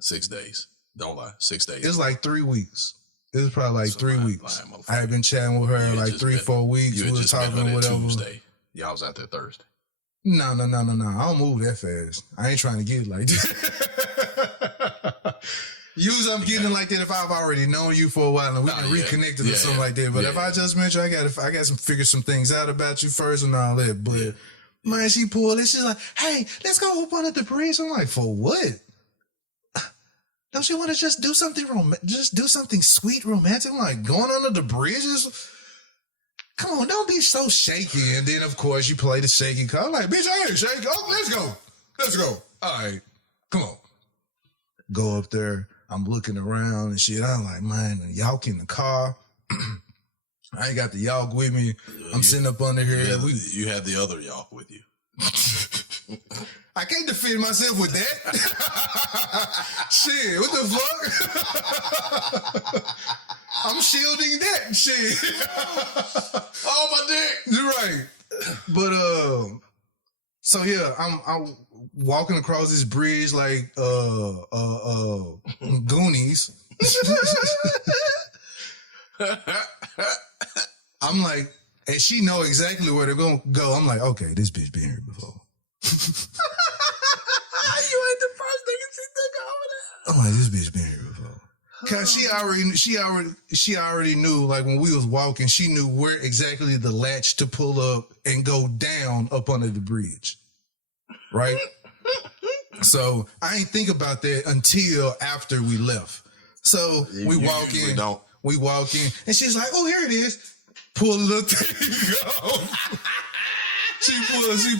6 days. Don't lie. 6 days. It was like 3 weeks. It was probably like 3 weeks. lying I had been chatting with her like 3-4 weeks. We were talking or whatever. Tuesday. Y'all was out there Thursday. No. I don't move that fast. I ain't trying to get it like that. Usually I'm getting it like that if I've already known you for a while and we can reconnect or something like that. But if I just mentioned I got some figure some things out about you first and all that. But man, she pulled it. She's like, hey, let's go up under the bridge. I'm like, for what? Don't you want to just do something sweet, romantic, like going under the bridges? Come on, don't be so shaky. And then, of course, you play the shaky card. I'm like, bitch, I ain't shaky. Oh, let's go. All right, come on. Go up there. I'm looking around and shit. I'm like, man, the yawk in the car. I ain't got the yawk with me. I'm sitting up under here. You had the other yawk with you. I can't defend myself with that. Shit, what the fuck? I'm shielding that shit. Oh, my dick. You're right. But, so yeah, I'm walking across this bridge like, Goonies. I'm like, and she know exactly where they're going to go. I'm like, okay, this bitch been here before. You ain't the first nigga she took over there. I'm like, this bitch been here before. Cause she already knew, like when we was walking, she knew where exactly the latch to pull up and go down up under the bridge. Right? So I ain't think about that until after we left. So we walk in, and she's like, oh, here it is. Pull the little thing off. She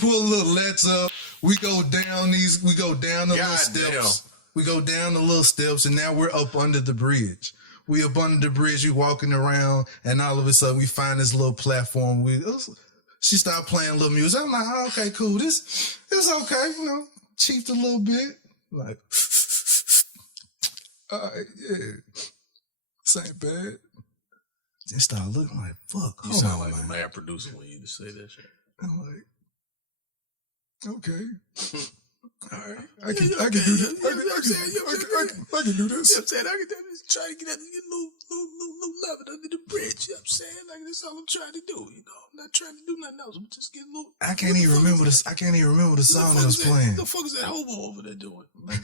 pulled a little latch up. We go down the little steps. We go down the little steps, and now we're up under the bridge. We up under the bridge, we walking around, and all of a sudden we find this little platform. She started playing a little music. I'm like, oh, okay, cool. This okay, cheaped a little bit. Like, all right, yeah. This ain't bad. Then started looking like, fuck. You sound like a mad producer when you just say that shit. I'm like, okay. All right. I can do this. I can do this. You know what I'm saying? I can just try to get a little love under the bridge. You know what I'm saying? Like, that's all I'm trying to do. I'm not trying to do nothing else. I'm just getting a little. I can't even remember the song that was playing. What the fuck is that hobo over there doing? Like,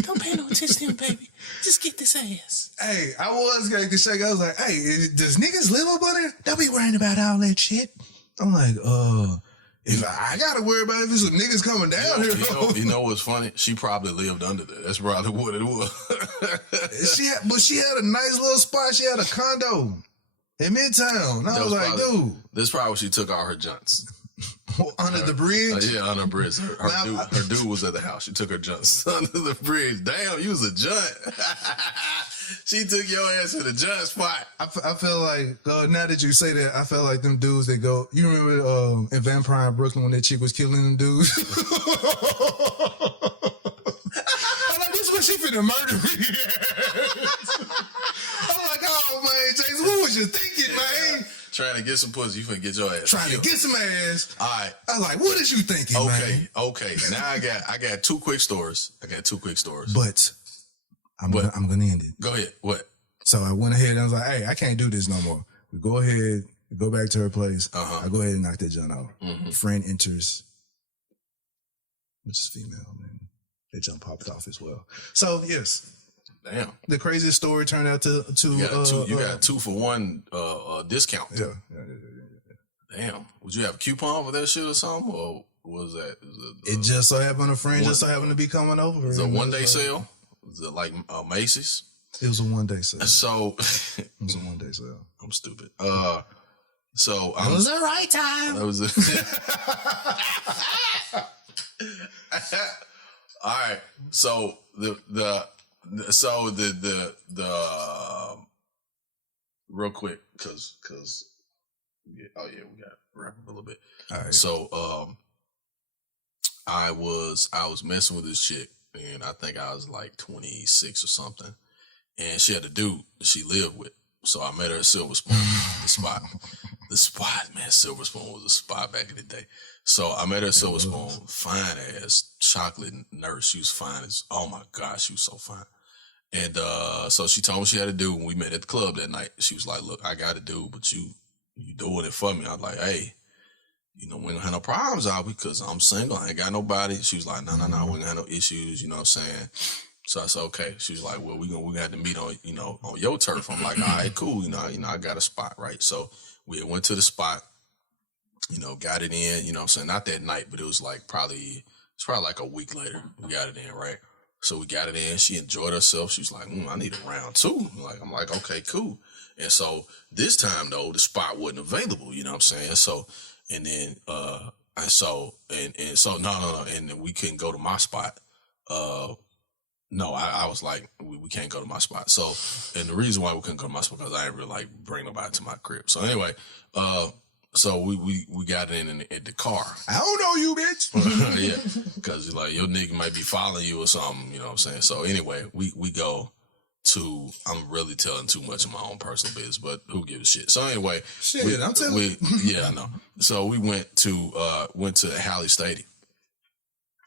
don't pay no attention to him, baby. Just get this ass. Hey, I was going to shake. I was like, hey, does niggas live up under? Don't be worrying about all that shit. I'm like, if I gotta worry about if there's some niggas coming down here. You know what's funny? She probably lived under there. That's probably what it was. She had a nice little spot. She had a condo in Midtown. I was like, dude. This is probably where she took all her junks. Under the bridge? Yeah, under the bridge. Her dude was at the house. She took her junks under the bridge. Damn, you was a junt. She took your ass to the junt spot. I feel like, now that you say that, I felt like them dudes that go, you remember in Vampire in Brooklyn when that chick was killing them dudes? I'm like, this is what she finna murder me. I'm like, oh man, James, what was you thinking, man? Trying to get some pussy, you finna get your ass. Trying to get some ass. All right. I was like, what is you thinking, man? Okay. Now I got two quick stories. But I'm gonna end it. Go ahead. What? So I went ahead and I was like, hey, I can't do this no more. We go ahead, we go back to her place. I go ahead and knock that junk out. Friend enters, which is female, and that junk popped off as well. So yes. Damn. The craziest story turned out to you got a 2-for-1 discount. Yeah. Damn. Would you have a coupon for that shit or something? Or was that? It just so happened a friend just so happened to be coming over. Is it a one-day sale? Was it like Macy's? It was a one-day sale. So it was a one-day sale. I'm stupid. So it was the right time. That was right. So the real quick, cause yeah, oh yeah, we got to wrap up a little bit. All right. So I was messing with this chick, and I think I was like 26 or something, and she had a dude that she lived with. So I met her at Silver Spoon, the spot, man. Silver Spoon was a spot back in the day. So I met her at Silver Spoon, fine ass chocolate nurse. She was fine as, oh my gosh, she was so fine. And so she told me she had a dude when we met at the club that night. She was like, look, I got a dude, but you doing it for me. I was like, hey, we don't have no problems, are we? Because I'm single, I ain't got nobody. She was like, no, we don't have no issues, you know what I'm saying? So I said, okay. She was like, well, we got to meet on, on your turf. I'm like, all right, cool. I got a spot, right? So we went to the spot, got it in, you know what I'm saying? Not that night, but it was probably like a week later. We got it in, right? So we got it in. She enjoyed herself. She was like, I need a round two. I'm like, okay, cool. And so this time though, the spot wasn't available, you know what I'm saying? So, and then, no, and then we couldn't go to my spot. No, I was like, we can't go to my spot. So, and the reason why we couldn't go to my spot, because I didn't really bring nobody to my crib. So anyway, so we got in the car. I don't know you, bitch. Yeah, because your nigga might be following you or something, you know what I'm saying? So anyway, we go to, I'm really telling too much of my own personal business, but who gives a shit? So anyway, I'm telling yeah, I know. So we went to Halley Stadium.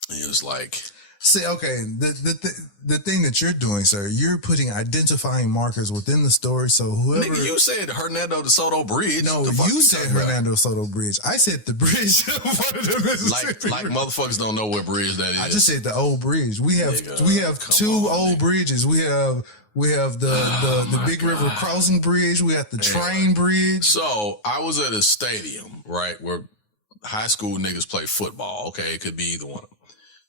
And it was like, see, okay, the thing that you're doing, sir, you're putting identifying markers within the story, so whoever... Nigga, you said Hernando de Soto Bridge. No, you said Hernando Soto Bridge. I said the bridge. like motherfuckers don't know what bridge that is. I just said the old bridge. We have two old bridges. We have the Big River Crossing Bridge. We have the train bridge. So I was at a stadium, right, where high school niggas play football. Okay, it could be either one of them.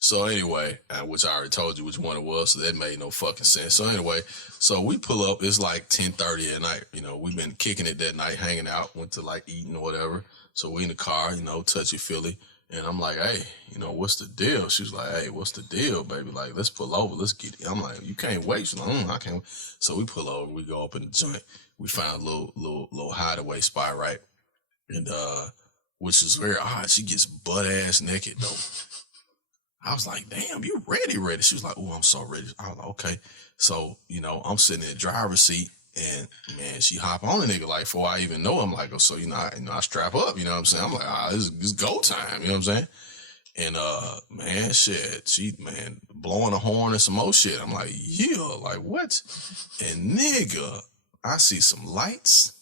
So anyway, which I already told you which one it was, so that made no fucking sense. So anyway, so we pull up, it's like 10:30 at night. We've been kicking it that night, hanging out, went to eating or whatever. So we in the car, touchy-feely. And I'm like, hey, what's the deal? She was like, hey, what's the deal, baby? Let's pull over, let's get it. I'm like, you can't wait. She's like, I can't. So we pull over, we go up in the joint. We find a little hideaway spot, right? And, which is very odd. She gets butt ass naked though. I was like, damn, you ready. She was like, oh, I'm so ready. I was like, okay. So, I'm sitting in the driver's seat and man, she hop on the nigga before I even know him. Like, oh, so, I strap up, you know what I'm saying? I'm like, this is go time, you know what I'm saying? And, man, shit, she, blowing a horn and some more shit. I'm like, yeah, what? And nigga, I see some lights.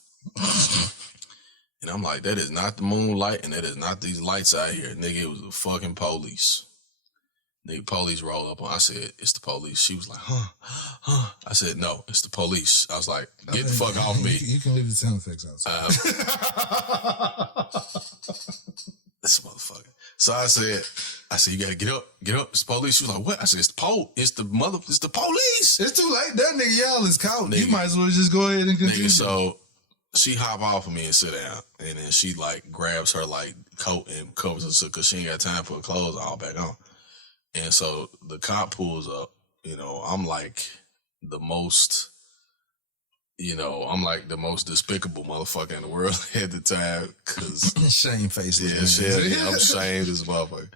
And I'm like, that is not the moonlight and that is not these lights out here. Nigga, it was the fucking police. The police rolled up on. I said, it's the police. She was like, huh. I said, no, it's the police. I was like, get the fuck off me. You can leave the sound effects outside. This motherfucker. So I said, you gotta get up. It's the police. She was like, what? I said, it's the police. It's the police. It's too late. That nigga y'all is caught. Nigga, you might as well just go ahead and continue. Nigga, so she hop off of me and sit down. And then she grabs her coat and covers herself because she ain't got time to put clothes all back on. And so the cop pulls up, I'm the most despicable motherfucker in the world at the time. Cause shamefaced. Yeah, I'm shamed as a motherfucker.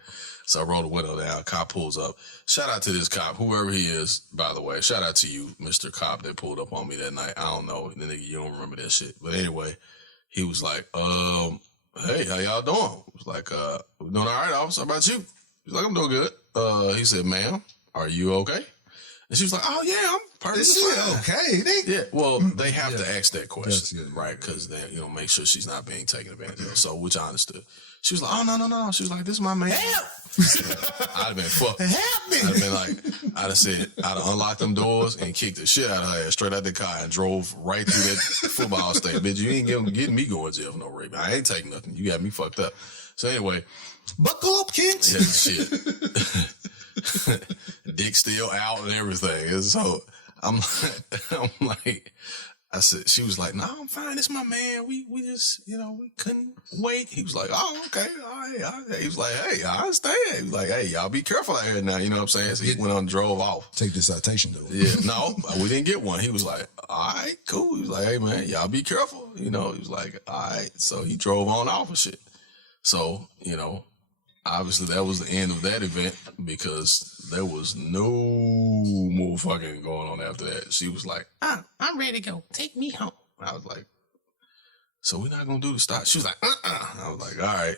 So I roll the window down, cop pulls up. Shout out to this cop, whoever he is, by the way. Shout out to you, Mr. Cop, that pulled up on me that night. I don't know, the nigga, you don't remember that shit. But anyway, he was like, hey, how y'all doing? I was like, we're doing all right, officer, how about you? He's like, I'm doing good. He said, ma'am, are you okay? And she was like, oh, yeah, I'm perfectly fine. Okay. Yeah, well, they have to ask that question, right? Because they, make sure she's not being taken advantage of. So, which I understood. She was like, oh, no. She was like, this is my man. Help! I'd have been fucked. Help me! I'd have been I'd have unlocked them doors and kicked the shit out of her ass straight out the car and drove right through that football stadium. Bitch, you ain't getting me going to jail for no rape. I ain't taking nothing. You got me fucked up. So anyway. Buckle up, kids. Yeah, shit. Dick still out and everything. And so I'm like, I said, she was like, no, I'm fine. It's my man. We just, we couldn't wait. He was like, oh, okay. All right. He was like, hey, I understand. He was like, hey, y'all be careful out here now. You know what I'm saying? So he went on and drove off. Take the citation, though. Yeah, no, we didn't get one. He was like, all right, cool. He was like, hey, man, y'all be careful. He was like, all right. So he drove on off and shit. So, obviously that was the end of that event because there was no more fucking going on after that. She was like, I'm ready to go. Take me home. I was like, so we're not going to do the stop. She was like, I was like, all right.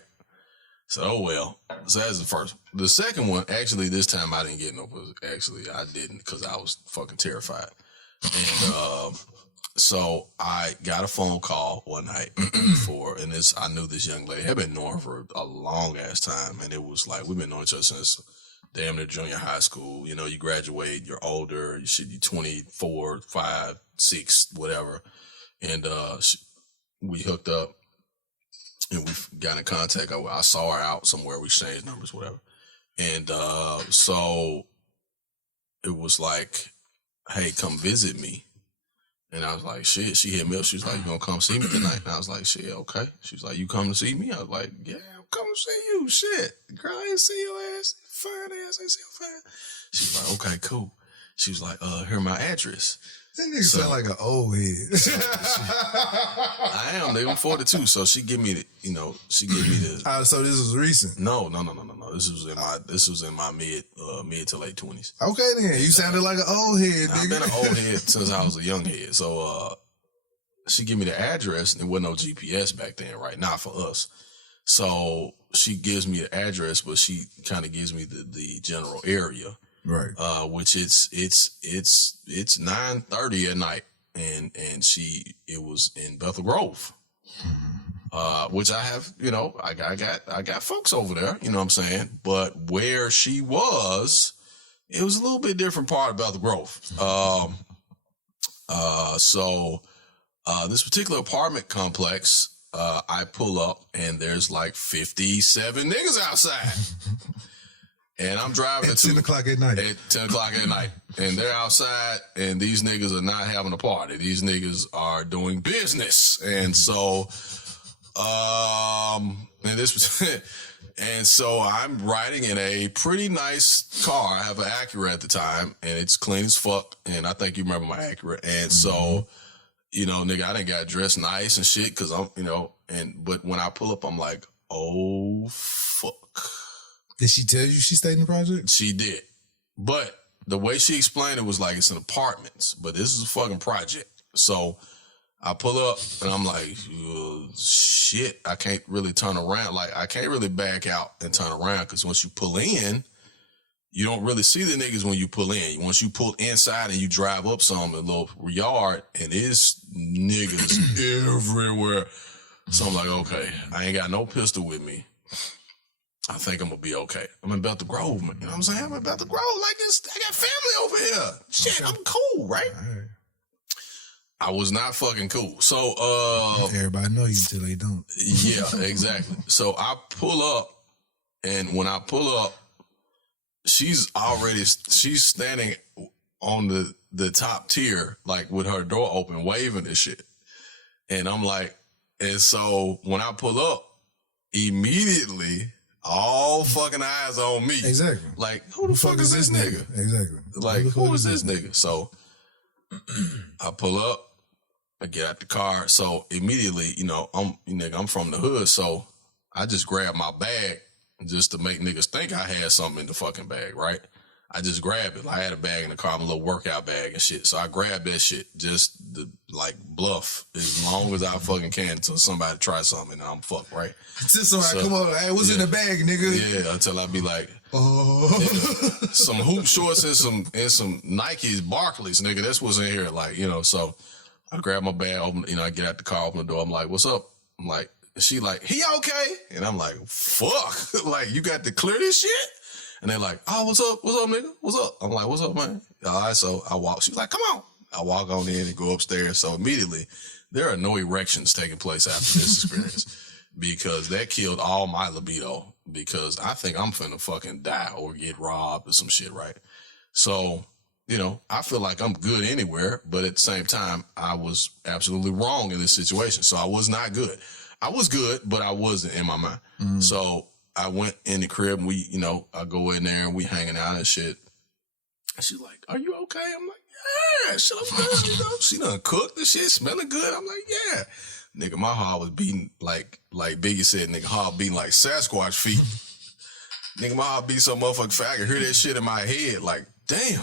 So, oh well. So that's the first. The second one, actually, this time I didn't get no pussy. Actually, I didn't because I was fucking terrified. And so I got a phone call one night and I knew this young lady had been knowing her for a long ass time. And it was like, we've been knowing each other since damn near junior high school. You graduate, you're older, you're 24, 5, 6, whatever. And we hooked up and we got in contact. I saw her out somewhere. We exchanged numbers, whatever. And so it was like, hey, come visit me. And I was like, shit. She hit me up. She was like, you gonna come see me tonight? And I was like, shit, okay. She was like, you come to see me? I was like, yeah, I'm coming to see you. Shit. Girl, I ain't see your ass. Fine ass. I ain't see your fine. She was like, okay, cool. She was like, here my address. That nigga sound like an old head. I am, nigga. I'm 42. So she give me the, she give me the. So this was recent. No. This was in my mid to late 20s. Okay then. You sounded like an old head, nigga. I've been an old head since I was a young head. So she give me the address, and there wasn't no GPS back then, right? Not for us. So she gives me the address, but she kind of gives me the general area. Right. Which it's 9:30 at night. And it was in Bethel Grove. Which I have, I got folks over there, you know what I'm saying? But where she was, it was a little bit different part of Bethel Grove. So this particular apartment complex, I pull up and there's like 57 niggas outside. And I'm driving at 10 o'clock at night. At 10 o'clock at night. And they're outside, and these niggas are not having a party. These niggas are doing business. And so, and so I'm riding in a pretty nice car. I have an Acura at the time, and it's clean as fuck. And I think you remember my Acura. And so, nigga, I done got dressed nice and shit, cause I'm, but when I pull up, I'm like, oh, fuck. Did she tell you she stayed in the project? She did. But the way she explained it was like it's an apartments, but this is a fucking project. So I pull up and I'm like, shit, I can't really turn around. Like, I can't really back out and turn around because once you pull in, you don't really see the niggas when you pull in. Once you pull inside and you drive up some little yard and there's niggas everywhere. So I'm like, okay, I ain't got no pistol with me. I think I'm gonna be okay. I'm in Bethel Grove, man. You know what I'm saying? I'm in Bethel Grove. Like this, I got family over here. Shit, okay. I'm cool, right? I was not fucking cool. So, everybody know you until they don't. Yeah, exactly. So I pull up, and when I pull up, she's standing on the top tier, like with her door open, waving and shit. And I'm like, and so when I pull up, immediately, all fucking eyes on me. Exactly. Like, who the fuck is this nigga? Exactly. Like, who is this nigga? So I pull up, I get out the car. So immediately, I'm from the hood. So I just grab my bag just to make niggas think I had something in the fucking bag, right? I just grab it. I had a bag in the car, my little workout bag and shit. So I grabbed that shit just to bluff as long as I fucking can until somebody try something and I'm fucked, right? So come on, hey, what's in the bag, nigga? Yeah, until I be like, some hoop shorts and some Nikes, Barclays, nigga. That's what's in here, So I grab my bag, open, I get out the car, open the door. I'm like, what's up? I'm like, she like, he okay? And I'm like, fuck, like you got to clear this shit. And they're like, oh, what's up? What's up, nigga? What's up? I'm like, what's up, man? All right, so I walk. She's like, come on. I walk on in and go upstairs. So immediately, there are no erections taking place after this experience because that killed all my libido because I think I'm finna fucking die or get robbed or some shit, right? So you know, I feel like I'm good anywhere, but at the same time, I was absolutely wrong in this situation. So I was not good. I was good, but I wasn't in my mind. So I went in the crib and we, you know, I go in there and we hanging out and shit. And she's like, "Are you okay?" I'm like, "Yeah, shit, I'm good." You know, she done cooked the shit, smelling good. I'm like, "Yeah." Nigga, my heart was beating like Biggie said, nigga, heart beating like Sasquatch feet. Nigga, my heart beat so motherfucking fast. I can hear that shit in my head. Like, damn,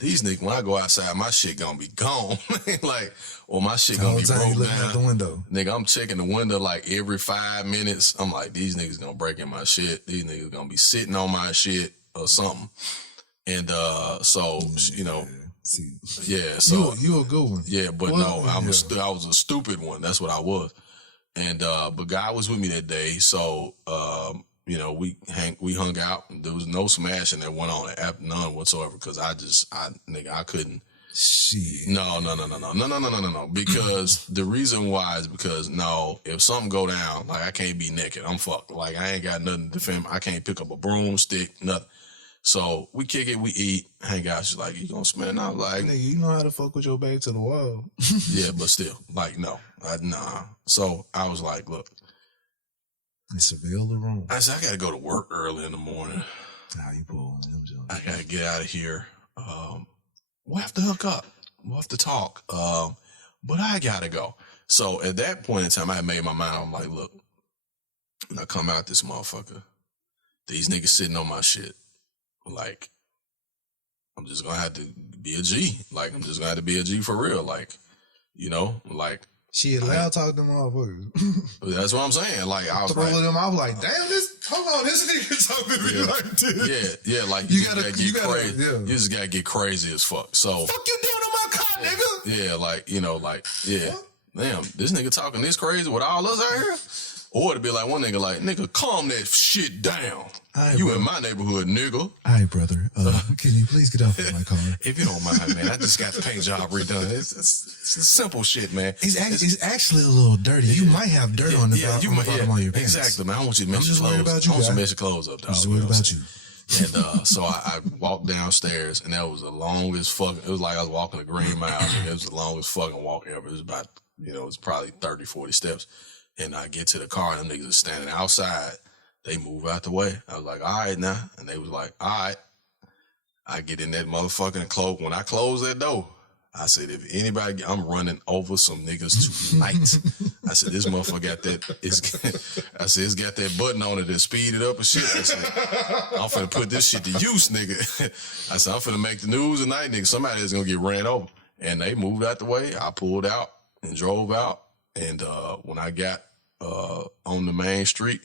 these niggas, when I go outside, my shit gonna be gone. Like, or my shit gonna be broke looking out the down. window. Nigga, I'm checking the window like every 5 minutes. I'm like, these niggas gonna break in my shit. These niggas gonna be sitting on my shit or something. And so, you know, See, yeah, so you a good one. yeah, but no, I was a stupid one. That's what I was. And but God was with me that day, so you know, we hung out. There was no smashing that went on, none whatsoever, because I couldn't. Shit. No. Because the reason why is because if something go down, like I can't be naked. I'm fucked. Like I ain't got nothing to defend. I can't pick up a broomstick, nothing. So we kick it, we eat, hang out. She's like, "You gonna smell?" And I'm like, Nigga, you know how to fuck with your back to the wall. yeah, but still, like, no, nah. So I was like, look, And surveil the room. I said, I gotta go to work early in the morning. How you pull one of them joints. I gotta get out of here. We'll have to hook up. We'll have to talk. But I gotta go. So at that point in time, I had made my mind. I'm like, look, when I come out this motherfucker, these niggas sitting on my shit. Like, I'm just gonna have to be a G. Like, I'm just gonna have to be a G for real. Like, you know, like. She loud talk to them motherfuckers. That's what I'm saying. Like, I was Throwing like, them, I was like, damn, hold on, this nigga talking to me like this. Yeah, like You you gotta gotta get crazy. yeah. You just gotta get crazy as fuck. So Fuck you doing on my car, nigga? yeah, like, you know, like, yeah. Damn, this nigga talking this crazy with all us out here? Or to be like one nigga like, nigga, calm that shit down. Right, You bro. in my neighborhood, nigga. All right, brother. Can you please get off of my car? If you don't mind, man, I just got the paint job redone. It's simple shit, man. It's actually a little dirty. You might have dirt on the bottom of your pants. Exactly, man. I want you to mess just your worried clothes. about you, I want you to guy. mess your clothes up, dog. I'm just worried about you. And so I walked downstairs, and that was the longest fucking. It was like I was walking a Green Mile. And it was the longest fucking walk ever. It was about, you know, it was probably 30, 40 steps. And I get to the car, and them niggas are standing outside. They move out the way. I was like, all right now. And they was like, all right. I get in that motherfucking cloak. When I close that door, I said, if anybody, I'm running over some niggas tonight. I said, this motherfucker got that. I said, it's got that button on it that speed it up and shit. I said, I'm finna put this shit to use, nigga. I said, I'm finna make the news tonight, nigga. Somebody is gonna get ran over. And they moved out the way. I pulled out and drove out. And when I got on the main street,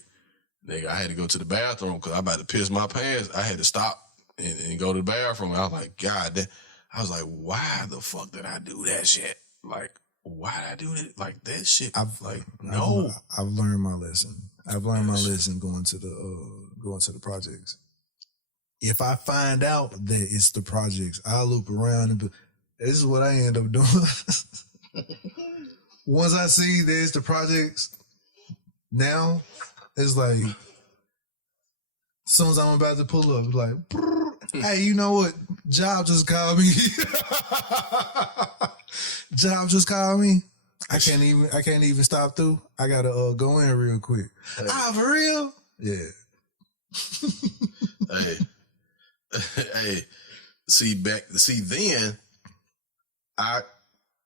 nigga, I had to go to the bathroom because I about to piss my pants. I had to stop and go to the bathroom. I was like, God damn. I was like, why the fuck did I do that shit? Like, why did I do that? Like, that shit. I've learned my lesson. I've learned my lesson going to the projects. If I find out that it's the projects, I'll loop around and this is what I end up doing. Once I see there's the projects, now it's like, as soon as I'm about to pull up, it's like, hey, you know what? Job just called me. Job just called me. I can't even stop through. I gotta go in real quick. Hey. For real? Yeah. Hey. See then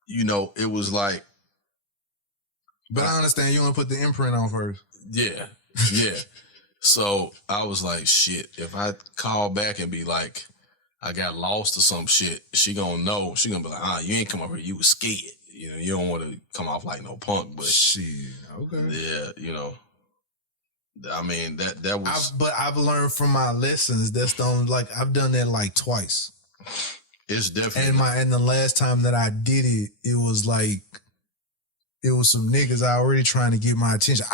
it was like, but I understand you want to put the imprint on first. Yeah. So I was like, shit, if I call back and be like, I got lost or some shit, she gonna know. She gonna be like, you ain't come over here, you was scared. You know, you don't want to come off like no punk, but shit, okay. Yeah, you know. I mean, that was... I've learned from my lessons, I've done that like twice. It's definitely... And the last time that I did it, it was some niggas already trying to get my attention.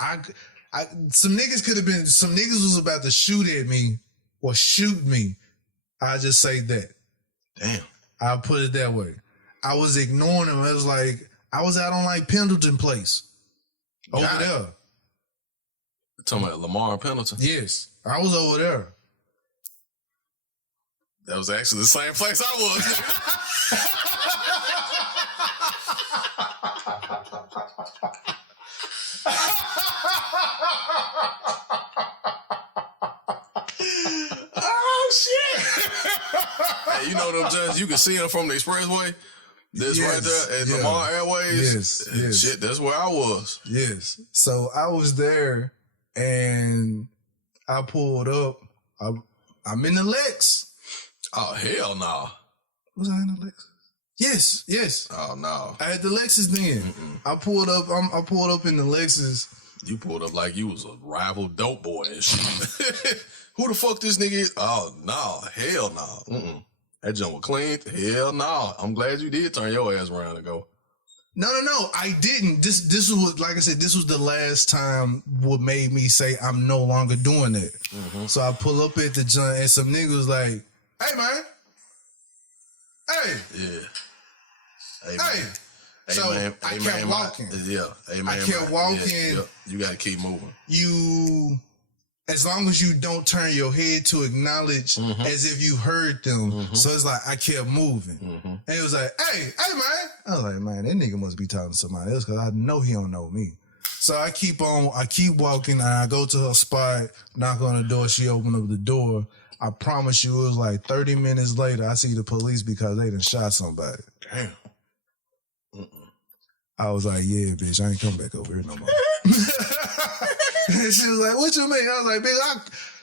Some niggas was about to shoot at me or shoot me. I just say that. Damn. I'll put it that way. I was ignoring them. It was like, I was out on like Pendleton Place. Over there. Talking about Lamar Pendleton? Yes. I was over there. That was actually the same place I was. Oh shit! Hey, you know them judges, you can see them from the expressway. This right there at Lamar Airways. Yes. Shit, that's where I was. Yes. So I was there and I pulled up. I'm in the Lex. Oh, hell no. Was I in the Lex? Yes. Oh, no. I had the Lexus then. I pulled up. I pulled up in the Lexus. You pulled up like you was a rival dope boy and shit. Who the fuck this nigga is? Oh, no. Hell no. That junk was clean. Hell no. I'm glad you did turn your ass around and go. No. I didn't. This was, like I said, this was the last time what made me say I'm no longer doing that. So I pull up at the joint and some nigga was like, hey, man. Hey. Yeah. Hey. So I kept walking. Yeah. Hey, man. I kept walking. Yeah. You got to keep moving. As long as you don't turn your head to acknowledge as if you heard them. So it's like, I kept moving. And it was like, hey, man. I was like, man, that nigga must be talking to somebody else because I know he don't know me. So I keep walking and I go to her spot, knock on the door. She opened up the door. I promise you it was like 30 minutes later, I see the police because they done shot somebody. Damn. I was like, yeah, bitch, I ain't coming back over here no more. And she was like, what you mean? I was like, bitch,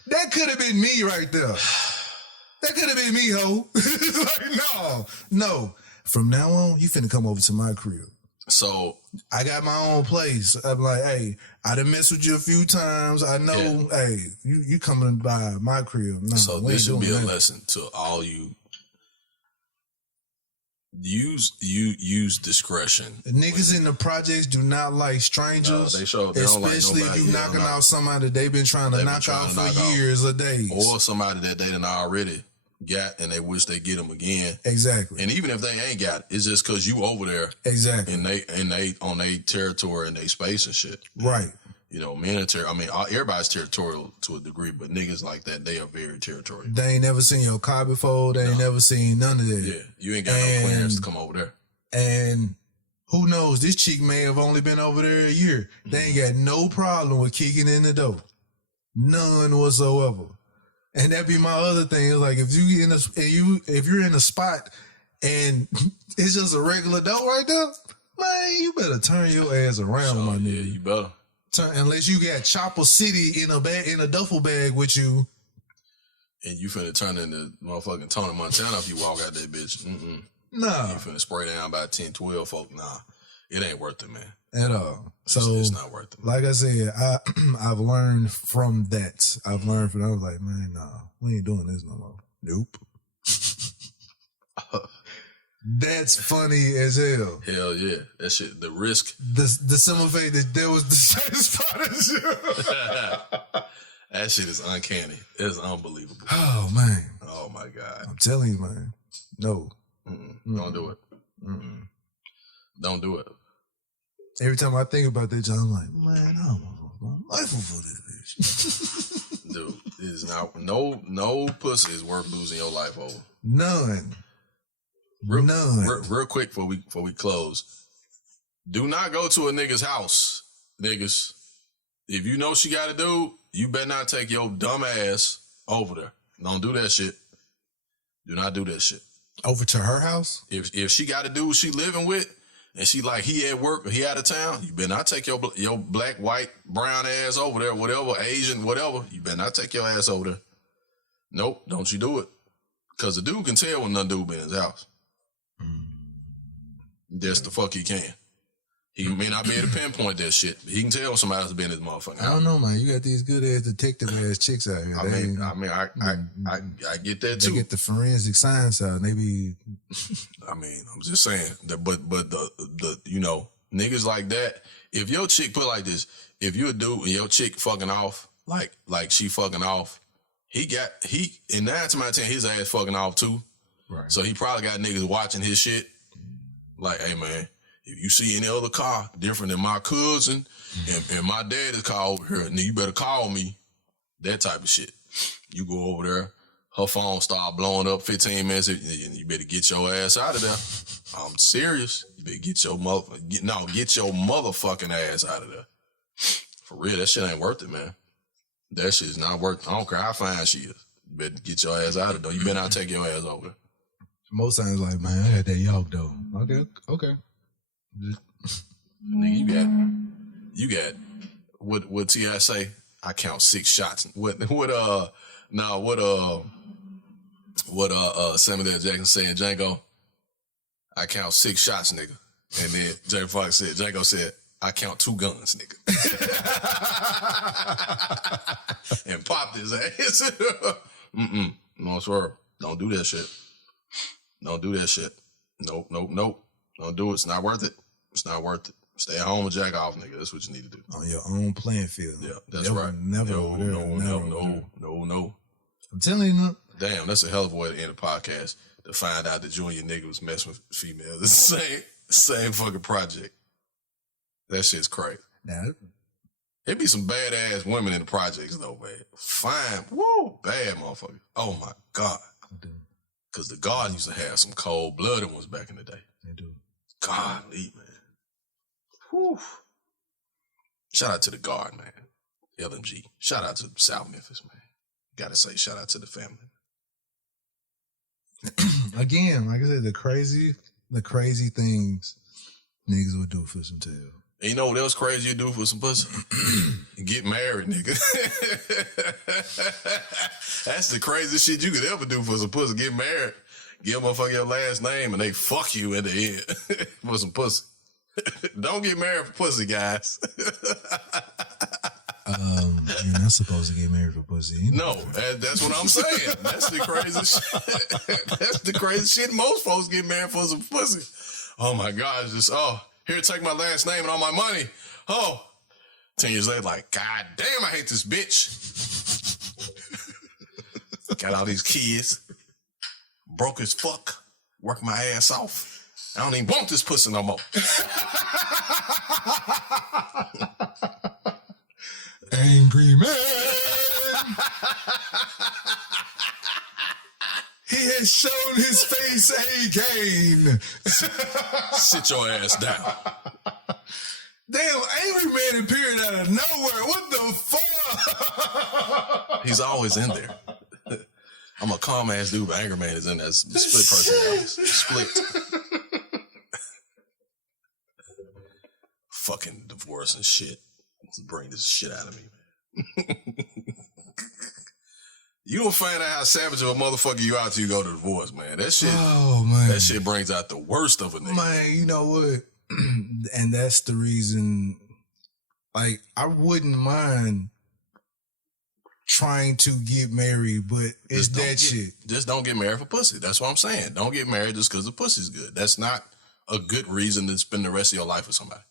that could have been me right there. That could have been me, ho. Like, no. From now on, you finna come over to my crib. So I got my own place. I'm like, hey, I done messed with you a few times. I know, hey, you coming by my crib. No, so this should be a lesson to all you. Use discretion. The niggas in the projects do not like strangers. They don't like especially if you knocking out somebody that they've been trying to knock out for years or days. Or somebody that they done already got and they wish they get them again. Exactly. And even if they ain't got it, it's just because you over there. Exactly. And they on their territory and they space and shit. Right. You know, military. I mean, everybody's territorial to a degree, but niggas like that, they are very territorial. They ain't never seen your car before. They ain't never seen none of that. Yeah, you ain't got no clearance to come over there. And who knows? This chick may have only been over there a year. They ain't got no problem with kicking in the door, none whatsoever. And that be my other thing. Is like if you're in a spot and it's just a regular door right there, man, you better turn your ass around, my nigga. Yeah, you better. Unless you got Chopper City in a duffel bag with you. And you finna turn into motherfucking Tony Montana if you walk out that bitch. Nah. You finna spray down about 10, 12 folk. Nah. It ain't worth it, man. At all. So it's not worth it. Like I said, I've learned from that. I was like, man, nah, we ain't doing this no more. Nope. That's funny as hell. Hell yeah. That shit, the risk. The simple fact that there was the same spot as you. That shit is uncanny. It's unbelievable. Oh, man. Oh, my God. I'm telling you, man. No. Don't do it. Don't do it. Every time I think about that, I'm like, man, I almost lost my life over this bitch. Dude, it is not, no pussy is worth losing your life over. None. Real quick before we close. Do not go to a nigga's house, niggas. If you know she got a dude, you better not take your dumb ass over there. Don't do that shit. Do not do that shit. Over to her house? If she got a dude she living with, and she like he at work or he out of town, you better not take your black, white, brown ass over there, whatever, Asian, whatever. You better not take your ass over there. Nope, don't you do it. Because the dude can tell when none dude been in his house. That's the fuck he can. He may not be able to pinpoint that shit, but he can tell when somebody else been in his motherfucking house. I don't know, man. You got these good ass detective ass chicks out here. I get that too. They get the forensic science out. They be. I'm just saying that, but the you know, niggas like that. If your chick put like this, if you a dude and your chick fucking off, like she fucking off, and 9 times out of 10 his ass fucking off too. Right. So he probably got niggas watching his shit. Like, hey man, if you see any other car different than my cousin and my dad's car over here, then you better call me. That type of shit. You go over there, her phone start blowing up 15 minutes, you better get your ass out of there. I'm serious. You better get your motherfucking ass out of there. For real, that shit ain't worth it, man. That shit's not worth it. I don't care how fine she is. You better get your ass out of there. You better not take your ass over there. Most times, like, man, I had that York though. Okay. Nigga, you got what T.I. say? I count 6 shots. What Samuel L. Jackson saying, Django, I count 6 shots, nigga. And then Django said, I count 2 guns, nigga. And popped his ass. No, swear. Don't do that shit. Don't do that shit. Nope. Don't do it. It's not worth it. It's not worth it. Stay at home and jack off, nigga. That's what you need to do. On your own playing field. Yeah, that's right. Never No. I'm telling you, no. Damn, that's a hell of a way to end a podcast. To find out that you and your nigga was messing with females. It's the same fucking project. That shit's crazy. Now, It be some badass women in the projects though, man. Fine, woo, bad motherfuckers. Oh my God. Because the Garden used to have some cold-blooded ones back in the day. they do. Golly, man. Whew. Shout out to the Guard, man. LMG. Shout out to South Memphis, man. Gotta say, shout out to the family. Again, like I said, the crazy things niggas would do for some tail. And you know what else crazy you do for some pussy? Get married, nigga. That's the craziest shit you could ever do for some pussy. Get married. Give a motherfucker your last name and they fuck you at the end for some pussy. Don't get married for pussy, guys. You're not supposed to get married for pussy. No, that's what I'm saying. That's the craziest shit. That's the craziest shit. Most folks get married for some pussy. Oh my God, it's just, here, take my last name and all my money. 10 years later, like, God damn, I hate this bitch. Got all these kids. Broke as fuck. Work my ass off. I don't even want this pussy no more. Angry man. He has shown his face again. Sit your ass down. Damn, angry man appeared out of nowhere. What the fuck? He's always in there. I'm a calm ass dude, but angry man is in there. Split personality. Split. Fucking divorce and shit. Bring this shit out of me, man. You don't find out how savage of a motherfucker you are till you go to divorce, man. That shit. Oh man, that shit brings out the worst of a nigga. Man, you know what? And that's the reason. Like, I wouldn't mind trying to get married, but it's that shit. Just don't get married for pussy. That's what I'm saying. Don't get married just because the pussy's good. That's not a good reason to spend the rest of your life with somebody.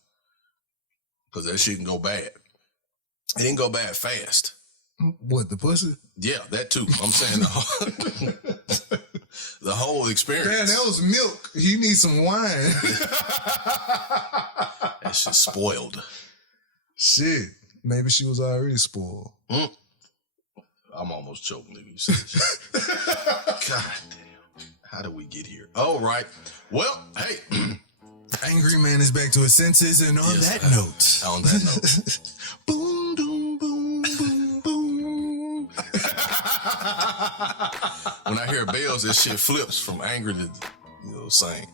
Because that shit can go bad. It didn't go bad fast. What, the pussy? Yeah, that too. I'm saying the whole experience. Man, that was milk. You need some wine. That shit spoiled. Shit. Maybe she was already spoiled. I'm almost choking, nigga. You said shit. God damn. How did we get here? All right. Well, hey. Angry man is back to his senses, and on that note. On that note. Boom, boom, boom, boom, boom. When I hear bells, that shit flips from angry to, sing.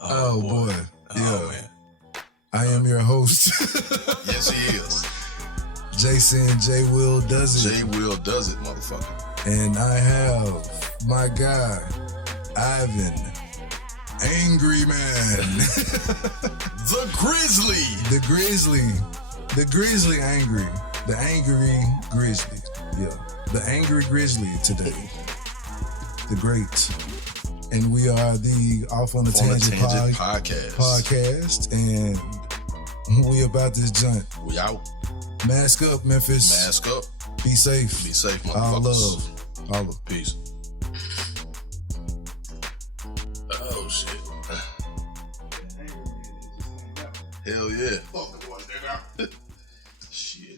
Oh boy. Oh, Yeah. man. I am your host. Yes, he is. Jason J. Will does it. J. Will does it, motherfucker. And I have my guy, Ivan, Angry Man. The Grizzly. The Grizzly Angry. The Angry Grizzly. Yeah. The Angry Grizzly today. The Great. And we are the Off on a Tangent podcast. And we about this joint. We out. Mask up, Memphis. Mask up. Be safe. Be safe, motherfuckers. All love. All love. Peace. Oh, shit. Hell yeah. Fuck the one, nigga.